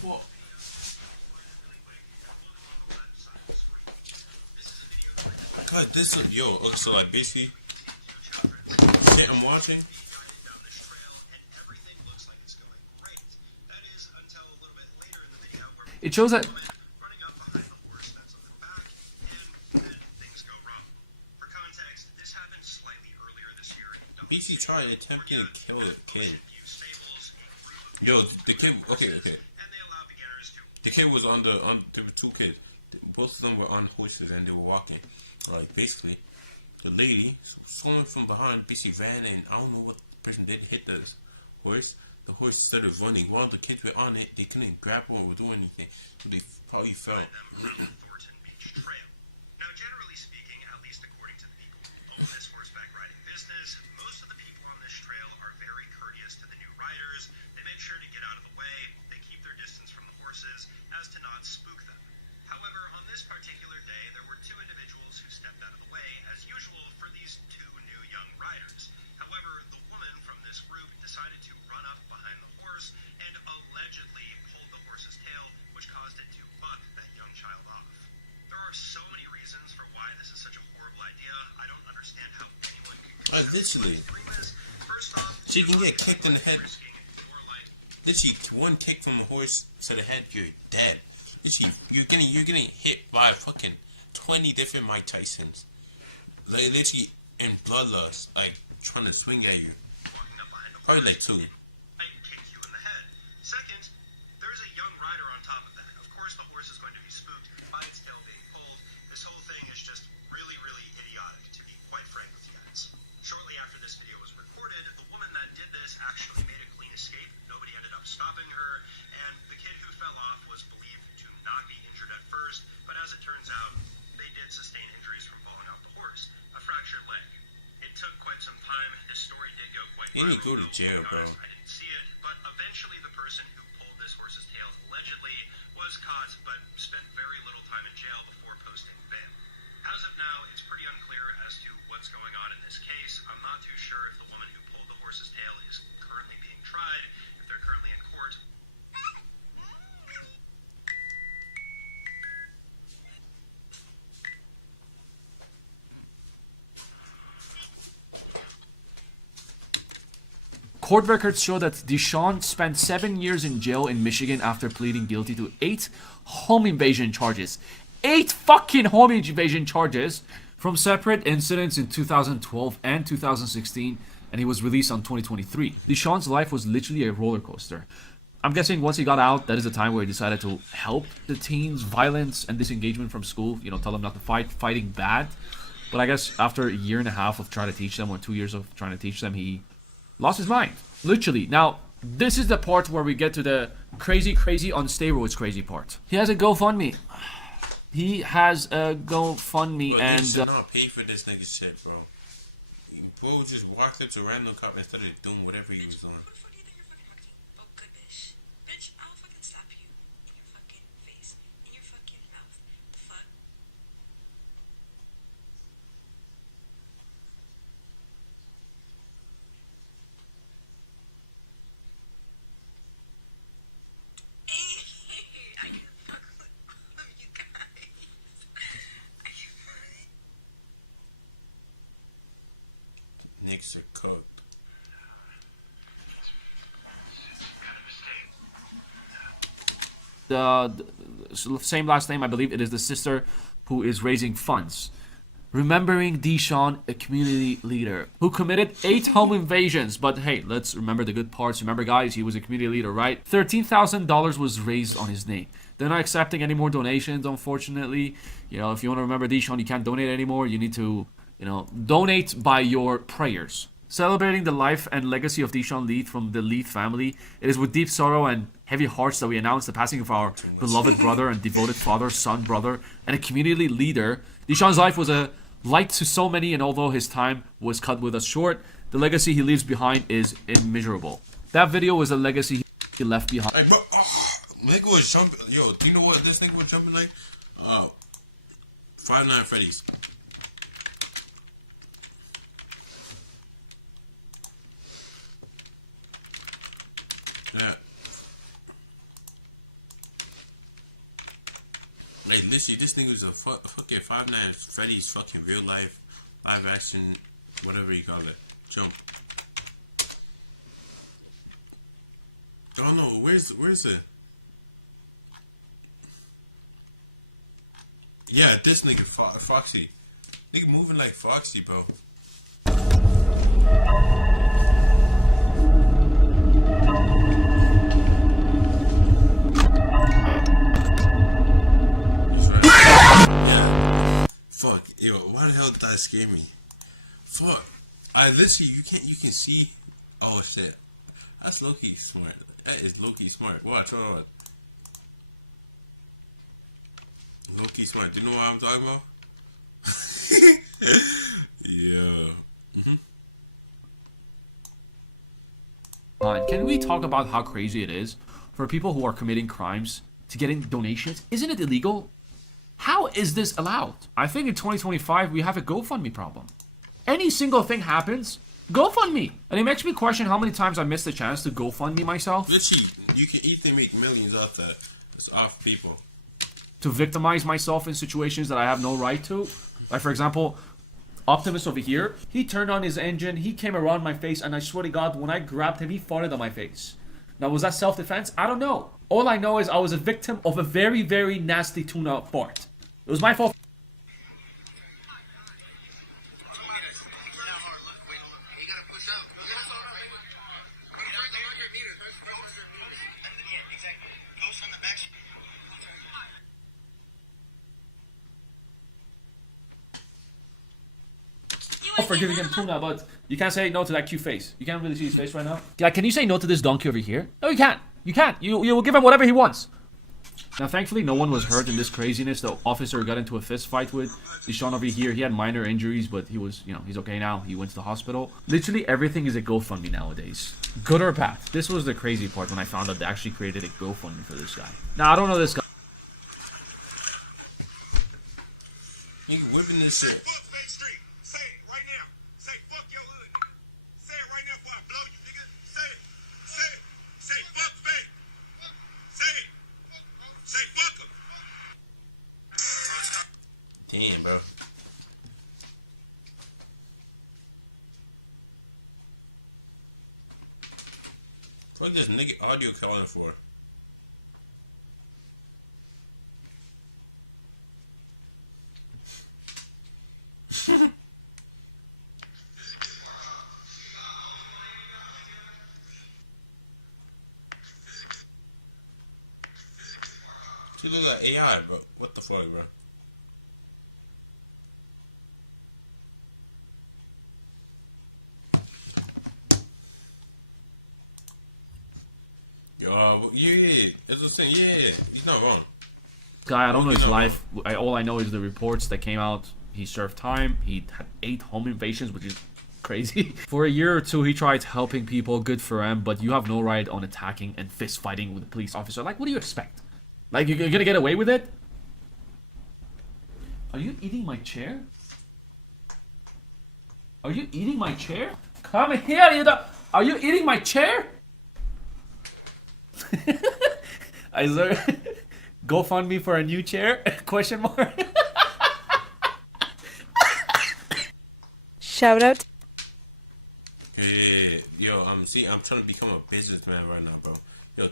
Fuck. God, this is, yo, okay, so like basically, shit I'm watching. It shows that BC tried attempting to kill the kid. Yo, the kid, okay. The kid was there were two kids. Both of them were on horses and they were walking. Like, basically, the lady, someone from behind, basically ran and I don't know what the person did, hit the horse. The horse started running. While the kids were on it, they couldn't grapple or do anything. So they probably fell. Now, generally speaking, at least according to the people who own this horseback riding business, most of the people on this trail are very courteous to the new riders. They make sure to get out of the way. They keep their distance from the horses as to not spook them. However, on this particular day, there were two individuals who stepped out of the way, as usual, for these two new young riders. However, the woman from this group decided to run up behind the horse and allegedly pulled the horse's tail, which caused it to buck that young child off. There are so many reasons for why this is such a horrible idea. I don't understand how anyone could Literally. She can get kicked in the head. Literally, one kick from a horse to the head, you're dead. Literally, you're getting hit by fucking 20 different Mike Tysons. Like, literally in bloodlust, like trying to swing at you. Probably like two. Second, there's a young rider on top of that. Of course, the horse is going to be spooked by its tail being pulled. This whole thing is just really, really idiotic, to be quite frank with you guys. Shortly after this video was recorded, the woman that did this actually made a clean escape. Nobody ended up stopping her, and the kid who fell off was believed to not be injured at first, but as it turns out, they did sustain injuries from falling off the horse, a fractured leg. It took quite some time. This story did go quite You need to go to jail, bro. I didn't see it, but eventually the person who pulled this horse's tail allegedly was caught, but spent very little time in jail before posting bail. As of now, it's pretty unclear as to what's going on in this case. I'm not too sure if the woman who pulled the horse's tail is currently being tried, if they're currently in court. court records show that Deshaun spent 7 years in jail in Michigan after pleading guilty to 8 home invasion charges. 8 fucking home invasion charges from separate incidents in 2012 and 2016, and he was released on 2023. Deshaun's life was literally a roller coaster. I'm guessing once he got out, that is the time where he decided to help the teens, violence and disengagement from school, tell them not to fight, fighting bad. But I guess after a year and a half of trying to teach them, or 2 years of trying to teach them, he lost his mind. Literally. Now, this is the part where we get to the crazy on steroids crazy part. He has a GoFundMe. Bro, And... They should not pay for this nigga shit, bro. Bro just walked up to a random cop and started doing whatever he was doing. Niggas are cooked. The same last name, I believe it is the sister who is raising funds. Remembering Deshaun, a community leader who committed 8 home invasions. But hey, let's remember the good parts. Remember, guys, he was a community leader, right? $13,000 was raised on his name. They're not accepting any more donations, unfortunately. If you want to remember Deshaun, you can't donate anymore. You need to donate by your prayers. Celebrating the life and legacy of Deshaun Leith from the Leith family, it is with deep sorrow and heavy hearts that we announce the passing of our beloved brother and devoted father, son, brother, and a community leader. Deshaun's life was a light to so many, and although his time was cut with us short, the legacy he leaves behind is immeasurable. That video was a legacy he left behind. Hey, bro, nigga was jumping. Yo, do you know what this nigga was jumping like? 5 9 Freddy's. Like, literally, this nigga was a fucking 5'9" Freddy's fucking real life, live action, whatever you call it, jump. I don't know, where's it? Yeah, this nigga, Foxy. Nigga moving like Foxy, bro. Fuck, yo, why the hell did that scare me? Fuck, I literally, you can see. Oh shit, that's low-key smart. That is low-key smart. Watch, hold on. Low-key smart. Do you know what I'm talking about? Yeah. Can we talk about how crazy it is for people who are committing crimes to getting donations? Isn't it illegal? How is this allowed? I think in 2025 we have a GoFundMe problem. Any single thing happens, GoFundMe. And it makes me question how many times I missed the chance to GoFundMe myself. Literally, you can easily make millions off that. It's off people. To victimize myself in situations that I have no right to. Like, for example, Optimus over here, he turned on his engine, he came around my face, and I swear to God, when I grabbed him, he farted on my face. Now, was that self-defense? I don't know. All I know is I was a victim of a very, very nasty tuna fart. It was my fault. For giving him tuna, but you can't say no to that cute face. You can't really see his face right now. Yeah, can you say no to this donkey over here? No, you can't. You can't. You will give him whatever he wants. Now, thankfully, no one was hurt in this craziness. The officer got into a fist fight with Deshaun over here. He had minor injuries, but he was, he's okay now. He went to the hospital. Literally, everything is a GoFundMe nowadays. Good or bad. This was the crazy part when I found out they actually created a GoFundMe for this guy. Now, I don't know this guy. You whipping this shit. Damn, bro. What is this nigga audio calling for? She look like AI, bro. What the fuck, bro? Yeah, that's what I'm saying. Yeah, he's not wrong. Guy, I don't know his life. All I know is the reports that came out. He served time. He had 8 home invasions, which is crazy. For a year or two, he tried helping people. Good for him. But you have no right on attacking and fist fighting with a police officer. Like, what do you expect? Like, you're gonna get away with it? Are you eating my chair? Are you eating my chair? Come here, you don't. Are you eating my chair? I swear. GoFundMe for a new chair? Question mark. Shout out. Hey, yo, I'm trying to become a businessman right now, bro. Yo.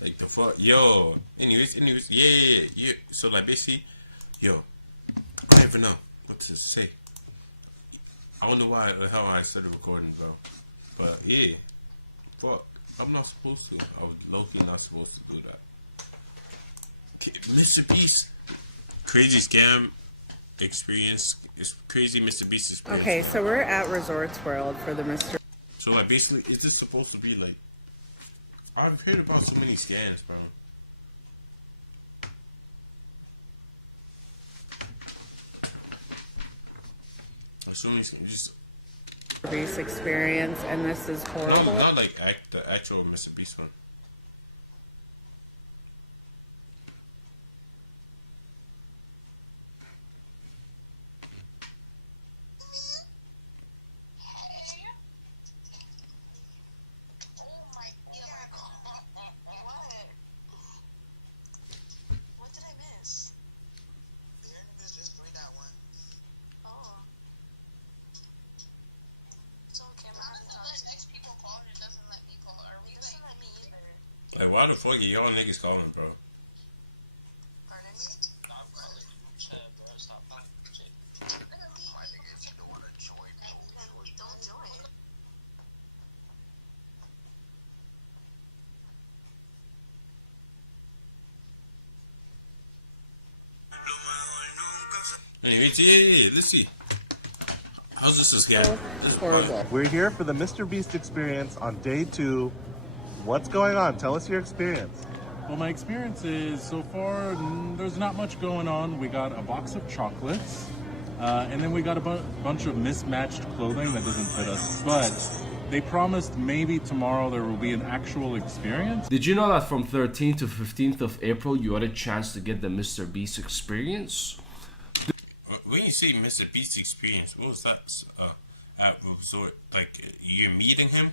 Like the fuck, yo. Anyways, yeah. So like basically, yo, I never know what to say. I don't know how I started recording, bro. But yeah, fuck, I'm not supposed to. I was low-key not supposed to do that. Mr. Beast, crazy scam experience. It's crazy Mr. Beast experience. Okay, so we're at Resorts World for the Mr. So like basically, is this supposed to be like? I've heard about so many scams, bro. So many scams, just Beast experience, and this is horrible. not like the actual Mr. Beast one. Like, why the fuck are y'all niggas calling, bro? Hey, yeah, let's see. How's this a scam? This is horrible. We're here for the Mr. Beast experience on day 2. What's going on? Tell us your experience. Well, my experience is, so far, there's not much going on. We got a box of chocolates, and then we got a bunch of mismatched clothing that doesn't fit us. But they promised maybe tomorrow there will be an actual experience. Did you know that from 13th to 15th of April, you had a chance to get the Mr. Beast experience? When you say Mr. Beast experience, what was that at Resort? Like, you're meeting him?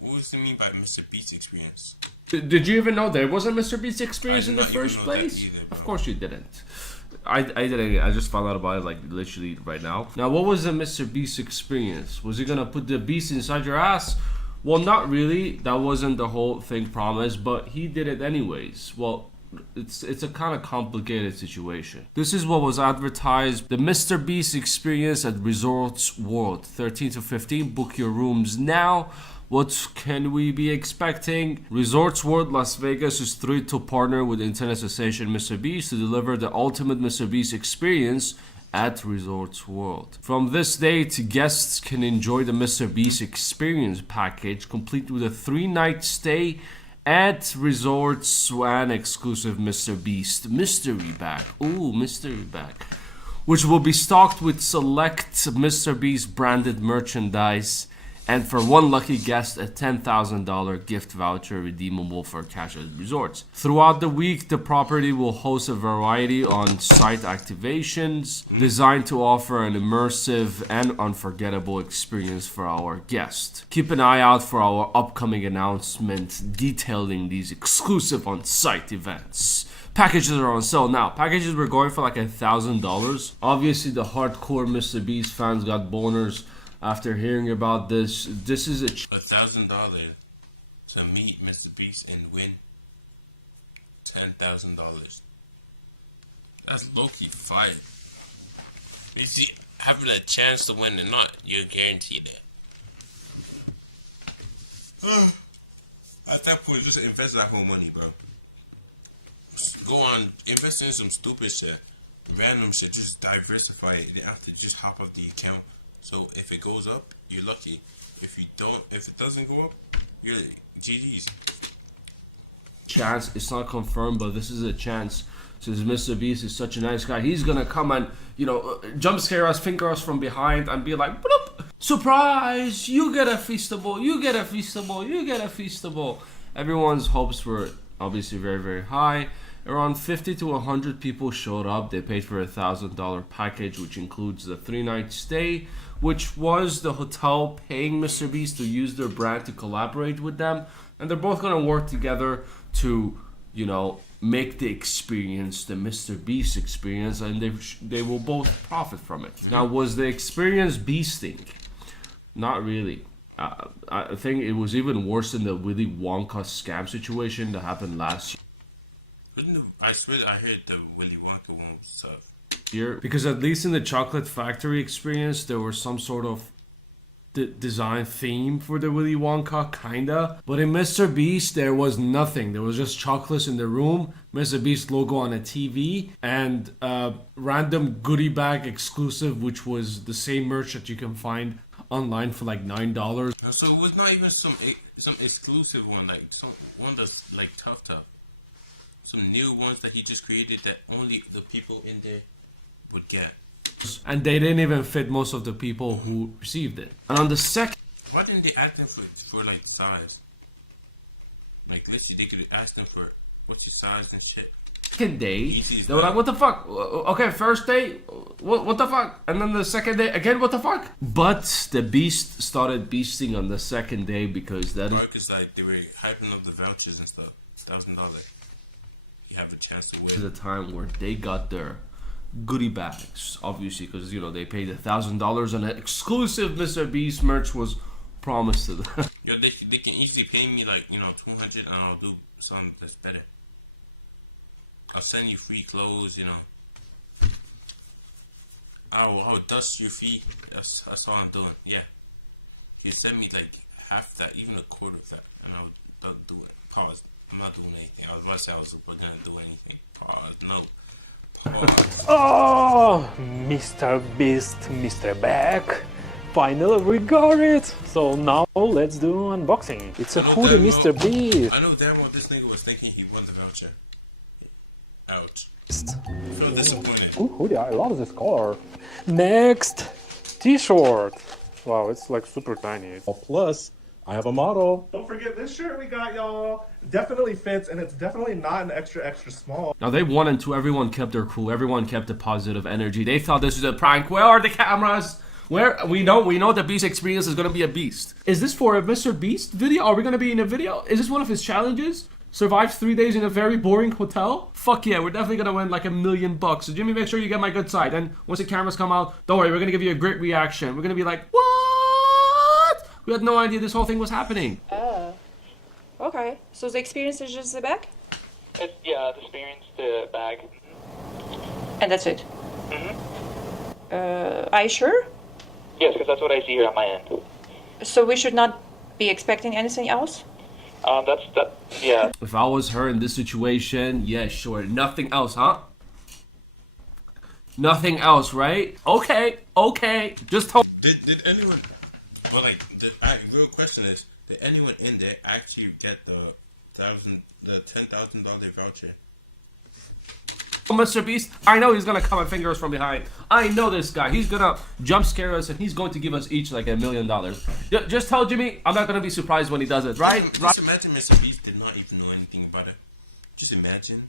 What does it mean by Mr. Beast experience? Did you even know there was a Mr. Beast experience in the first place? Either, of course you didn't. I didn't. I just found out about it like literally right now. Now, what was the Mr. Beast experience? Was he gonna put the beast inside your ass? Well, not really. That wasn't the whole thing promised, but he did it anyways. Well, it's a kind of complicated situation. This is what was advertised: the Mr. Beast experience at Resorts World, 13 to 15. Book your rooms now. What can we be expecting? Resorts World Las Vegas is thrilled to partner with internet sensation Mr. Beast to deliver the ultimate Mr. Beast experience at Resorts World. From this date, guests can enjoy the Mr. Beast experience package, complete with a 3-night stay at Resorts and exclusive Mr. Beast mystery bag. Ooh, mystery bag. Which will be stocked with select Mr. Beast branded merchandise. And for one lucky guest, a $10,000 gift voucher redeemable for cash at Resorts. Throughout the week, the property will host a variety on-site activations designed to offer an immersive and unforgettable experience for our guests. Keep an eye out for our upcoming announcement detailing these exclusive on-site events. Packages are on sale now. Packages were going for like $1,000. Obviously, the hardcore Mr. Beast fans got boners after hearing about this. This is $1,000 to meet Mr. Beast and win $10,000. That's low-key fire. You see, having a chance to win or not, you're guaranteed that. At that point, just invest that whole money, bro. Just go on, invest in some stupid shit, random shit. Just diversify it. You have to just hop off the account. So if it goes up, you're lucky. If you don't, if it doesn't go up, you're GG's. Chance, it's not confirmed, but this is a chance. Since Mr. Beast is such a nice guy, he's gonna come and, you know, jump scare us, finger us from behind, and be like, bloop, surprise! You get a feastable, you get a feastable, you get a feastable. Everyone's hopes were obviously very, very high. Around 50 to 100 people showed up. They paid for a $1,000 package, which includes the 3-night stay, which was the hotel paying Mr. Beast to use their brand to collaborate with them. And they're both going to work together to, you know, make the experience the Mr. Beast experience, and they will both profit from it. Now, was the experience beasting? Not really. I think it was even worse than the Willy Wonka scam situation that happened last year. I swear I heard the Willy Wonka one was tough. Because at least in the Chocolate Factory experience, there was some sort of design theme for the Willy Wonka, kinda. But in Mr. Beast, there was nothing. There was just chocolates in the room, Mr. Beast logo on a TV, and random goodie bag exclusive, which was the same merch that you can find online for like $9. So it was not even some exclusive one, like some one that's like tough. Some new ones that he just created that only the people in there would get. And they didn't even fit most of the people who received it. And on the second... Why didn't they ask them for like size? Like, literally, they could ask them for what's your size and shit. Second day, they were like, what the fuck? Okay, first day, what the fuck? And then the second day, again, what the fuck? But the Beast started beasting on the second day because that is like, they were hyping up the vouchers and stuff. $1,000. You have a chance to win. The time where they got their goodie bags, obviously, because, you know, they paid $1,000 and an exclusive Mr. Beast merch was promised to them. Yo, they can easily pay me like, you know, $200 and I'll do something that's better. I'll send you free clothes, you know. I'll dust your feet. That's all I'm doing. Yeah. You send me like half that, even a quarter of that, and I'll do it. Pause. I'm not doing anything. I was about to say I was gonna do anything. Pause. No. Pause. Oh, Mr. Beast, Mr. Back. Finally we got it. So now let's do unboxing. It's a hoodie, Mr. Beast. I know damn well this nigga was thinking he won the voucher. Ouch. I feel disappointed. Ooh, hoodie, I love this color. Next, t-shirt. Wow, it's like super tiny. Oh, plus, I have a model. Don't forget this shirt we got, y'all. Definitely fits, and it's definitely not an extra small. Now they 1 and 2, everyone kept their cool, everyone kept a positive energy. They thought this was a prank. Where are the cameras? Where we know the Beast experience is gonna be a beast. Is this for a Mr. Beast video? Are we gonna be in a video? Is this one of his challenges? Survive 3 days in a very boring hotel? Fuck yeah, we're definitely gonna win like $1 million. So Jimmy, make sure you get my good side. And once the cameras come out, don't worry, we're gonna give you a great reaction. We're gonna be like, what? We had no idea this whole thing was happening. Okay. So the experience is just the bag? Yeah, the experience, the bag. And that's it? Are you sure? Yes, because that's what I see here on my end. So we should not be expecting anything else? Yeah. If I was her in this situation, yeah, sure. Nothing else, huh? Nothing else, right? Okay. Just tell. Did anyone? Well, like, the real question is, did anyone in there actually get the $10,000 voucher? Mr. Beast, I know he's gonna come and finger us from behind. I know this guy. He's gonna jump scare us and he's going to give us each like $1 million. Just tell Jimmy, I'm not gonna be surprised when he does it, right? Just imagine Mr. Beast did not even know anything about it. Just imagine.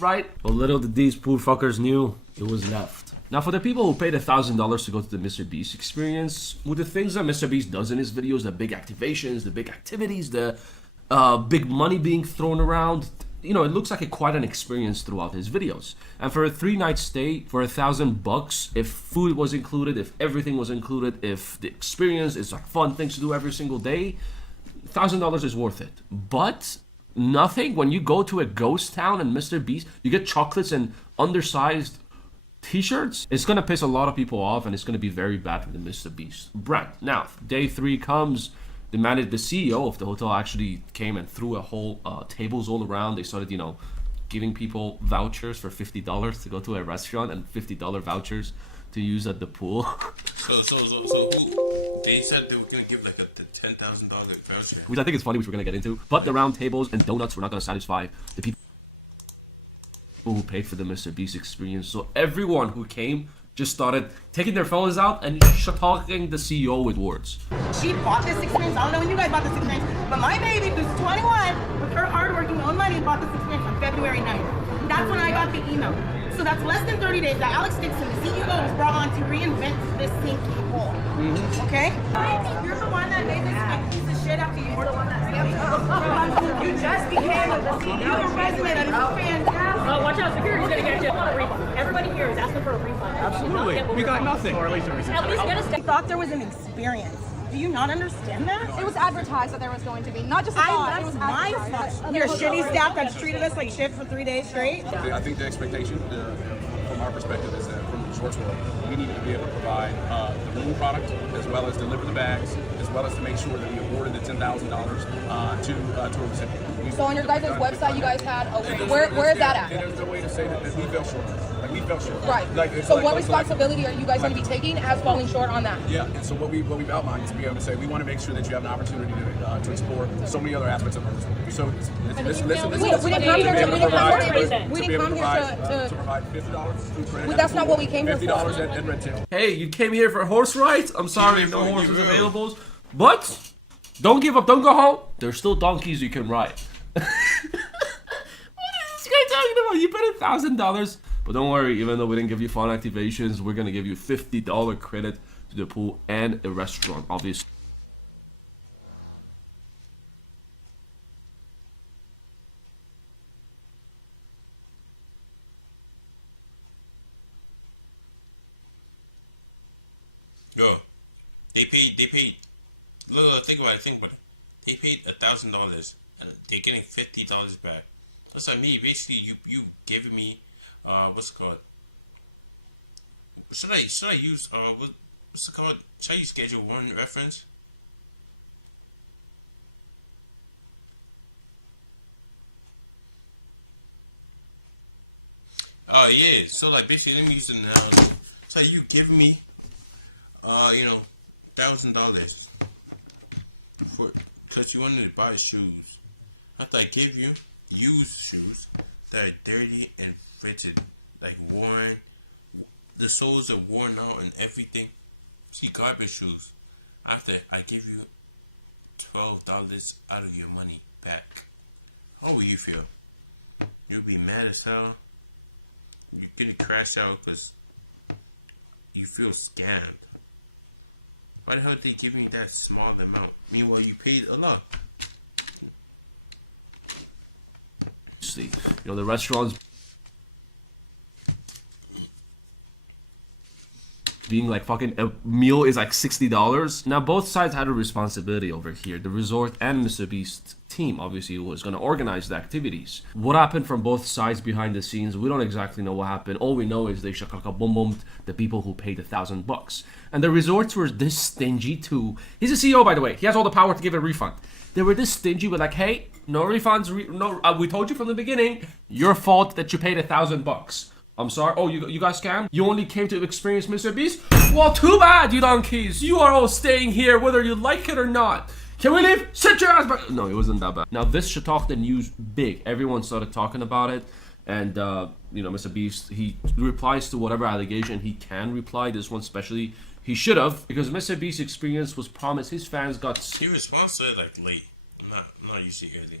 Right. But little did these poor fuckers knew it was left. Now, for the people who paid $1,000 to go to the Mr. Beast experience, with the things that Mr. Beast does in his videos, the big activations, the big activities, the big money being thrown around, you know, it looks like quite an experience throughout his videos. And for a 3-night stay, for $1,000, if food was included, if everything was included, if the experience is like fun things to do every single day, $1,000 is worth it. But nothing, when you go to a ghost town and Mr. Beast, you get chocolates and undersized t-shirts, it's gonna piss a lot of people off and it's gonna be very bad for the Mr. Beast brand. Now, day 3 comes, the CEO of the hotel actually came and threw a whole tables all around. They started, you know, giving people vouchers for $50 to go to a restaurant and $50 vouchers to use at the pool. So who? They said they were gonna give like a $10,000 voucher. Which I think is funny, which we're gonna get into. But the round tables and donuts were not gonna satisfy the people who paid for the Mr. Beast experience. So everyone who came just started taking their phones out and talking the CEO with words. She bought this experience. I don't know when you guys bought this experience, but my baby, who's 21, with her hard-working own money, bought this experience on February 9th. That's when I got the email. So that's less than 30 days that Alex Dixon, the CEO, was brought on to reinvent this sinking hole. Okay? You're the one that made this piece of shit after you. You're the one that made it. You just became the CEO. You have a resume that is fantastic. Oh, watch out, security's gonna get you. Everybody here is asking for a refund. Absolutely. We got nothing. At least I thought there was an experience. Do you not understand that? It was advertised that there was going to be, not just a It thought. was my fault. Your shitty staff that's treated us like shit for 3 days straight. I think the expectation from our perspective is that from the resorts world, we need to be able to provide the room product as well as deliver the bags, as well as to make sure that we awarded the $10,000 to a recipient. So on your guys' website, you guys had a link. Where is that at? There's no way to say that we fell short. Like we fell short. Right. So what responsibility are you guys going to be taking as falling short on that? Yeah. And so what we've outlined is to be able to say we want to make sure that you have an opportunity to explore so many other aspects of our resort. So listen. We didn't come here to provide $50. That's not what we came here for. $50 at Red Tail. Hey, you came here for horse rides? I'm sorry, no horses available. But don't give up, don't go home. There's still donkeys you can ride. What is this guy talking about? You paid $1,000. But don't worry, even though we didn't give you fun activations, we're gonna give you $50 credit to the pool and a restaurant, obviously. Yo, they paid. Look, think about it. They paid $1,000 and they're getting $50 back. That's like me. Basically, you giving me, what's it called? Should I use what's it called? Should I use Schedule 1 reference? Oh yeah. So like basically, let me use it now. So you give me, $1,000 for because you wanted to buy shoes. After I gave you used shoes that are dirty and fitted, like worn, the soles are worn out and everything. See, garbage shoes. After I give you $12 out of your money back, how will you feel? You'll be mad as hell. You're gonna crash out because you feel scammed. Why the hell did they give me that small amount? Meanwhile, you paid a lot. See, the restaurants being like fucking a meal is like $60. Now both sides had a responsibility over here. The resort and Mr. Beast's team obviously was going to organize the activities. What happened from both sides behind the scenes, we don't exactly know what happened. All we know is they shakaka boom boomed the people who paid $1,000. And the resorts were this stingy too. He's a CEO, by the way. He has all the power to give a refund. They were this stingy with like, hey, no refunds. We told you from the beginning, your fault that you paid $1,000. I'm sorry. Oh, you guys scammed? You only came to experience Mr. Beast? Well, too bad, you donkeys. You are all staying here whether you like it or not. Can we leave? Sit your ass back. No, it wasn't that bad. Now, this should talk the news big. Everyone started talking about it. And, Mr. Beast, he replies to whatever allegation he can reply. This one especially, he should have. Because Mr. Beast's experience was promised. His fans got... He responds to it like late. I'm not usually early.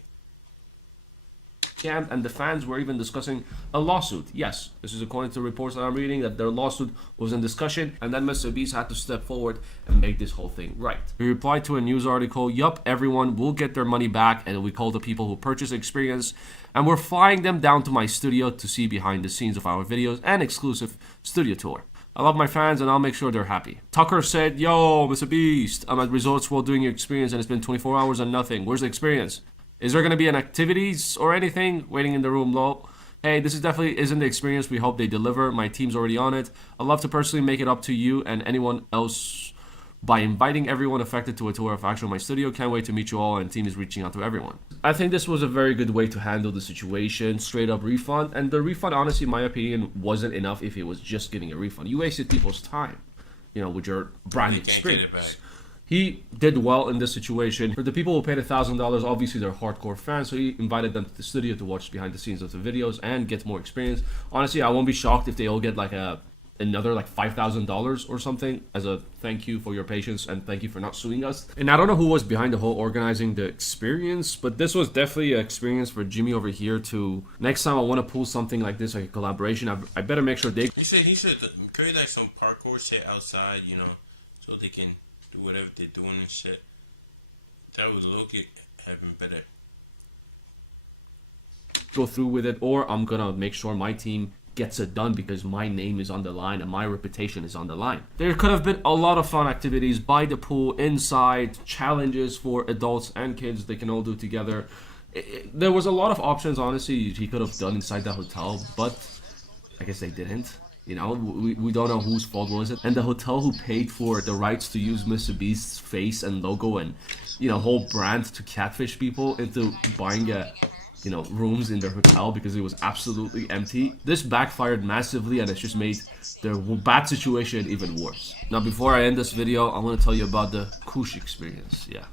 And the fans were even discussing a lawsuit. Yes, this is according to reports that I'm reading, that their lawsuit was in discussion, and then Mr. Beast had to step forward and make this whole thing right. He replied to a news article, yup, everyone will get their money back, and we call the people who purchase experience, and we're flying them down to my studio to see behind the scenes of our videos and exclusive studio tour. I love my fans and I'll make sure they're happy. Tucker said, yo, Mr. Beast, I'm at Resorts World doing your experience and it's been 24 hours and nothing. Where's the experience? Is there going to be an activities or anything? Waiting in the room low. Hey, this is definitely isn't the experience. We hope they deliver. My team's already on it. I'd love to personally make it up to you and anyone else by inviting everyone affected to a tour of actual my studio. Can't wait to meet you all, and team is reaching out to everyone. I think this was a very good way to handle the situation. Straight up refund. And the refund, honestly, in my opinion, wasn't enough if it was just giving a refund. You wasted people's time, with your brand new experience. He did well in this situation. For the people who paid $1,000, obviously they're hardcore fans, so he invited them to the studio to watch behind the scenes of the videos and get more experience. Honestly, I won't be shocked if they all get like another like $5,000 or something as a thank you for your patience and thank you for not suing us. And I don't know who was behind the whole organizing the experience, but this was definitely an experience for Jimmy over here to... Next time I want to pull something like this, like a collaboration, I better make sure they... He should create like some parkour shit outside, so they can do whatever they're doing and shit. That would look it having better. Go through with it, or I'm gonna make sure my team gets it done because my name is on the line and my reputation is on the line. There could have been a lot of fun activities by the pool, inside, challenges for adults and kids they can all do together. There was a lot of options, honestly, he could have done inside the hotel, but I guess they didn't. You know, we don't know whose fault was it. And the hotel who paid for the rights to use Mr. Beast's face and logo and, you know, whole brand to catfish people into buying you know, rooms in their hotel because it was absolutely empty. This backfired massively and it's just made the bad situation even worse. Now, before I end this video, I want to tell you about the Kush experience. Yeah.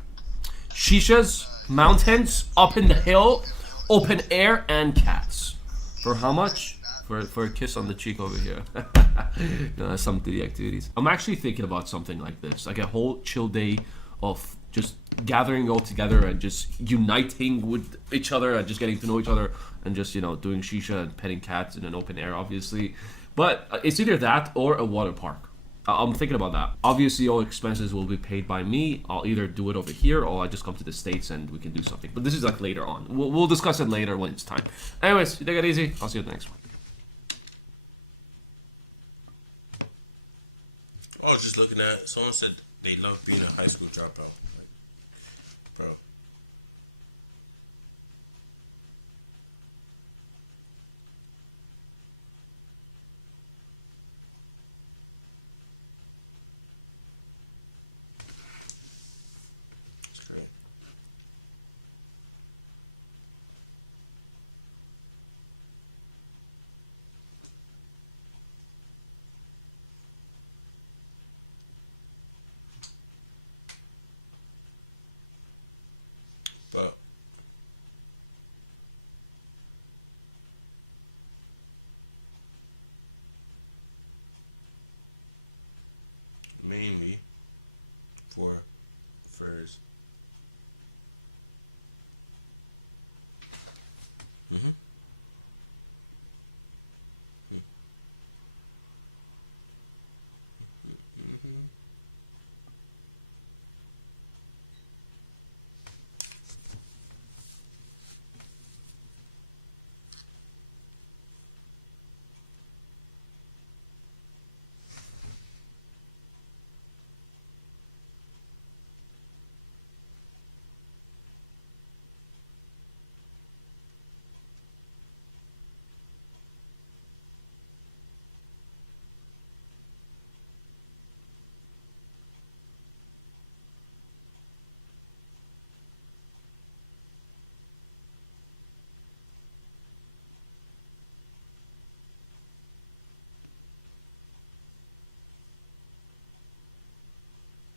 Shishas, mountains, up in the hill, open air, and cats. For how much? For a kiss on the cheek over here. No, that's some of the activities. I'm actually thinking about something like this, like a whole chill day of just gathering all together and just uniting with each other and just getting to know each other and just, you know, doing shisha and petting cats in an open air, obviously. But it's either that or a water park. I'm thinking about that. Obviously, all expenses will be paid by me. I'll either do it over here or I just come to the States and we can do something. But this is like later on. We'll discuss it later when it's time. Anyways, you take it easy. I'll see you at the next one. I was just looking at, someone said they love being a high school dropout. Like, bro. It's great. But mainly for furs. Mm-hmm.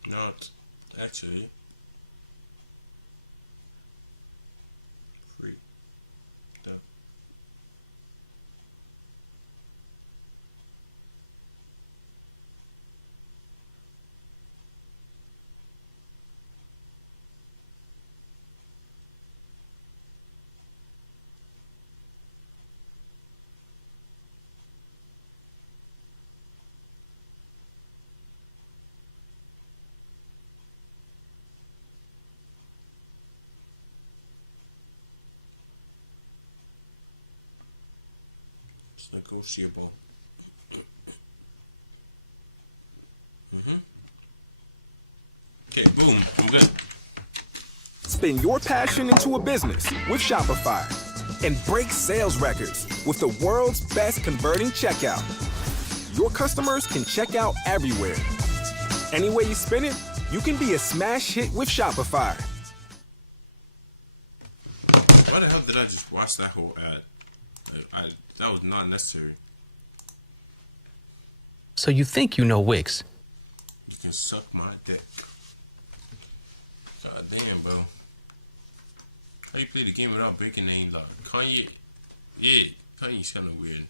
Not actually free. Duh. It's negotiable. Okay, boom. I'm good. Spin your passion into a business with Shopify and break sales records with the world's best converting checkout. Your customers can check out everywhere. Any way you spin it, you can be a smash hit with Shopify. Why the hell did I just watch that whole ad? That was not necessary. So you think you know Wix? You can suck my dick. God damn, bro. How you play the game without breaking any lock? Kanye, yeah, Kanye's kind of weird.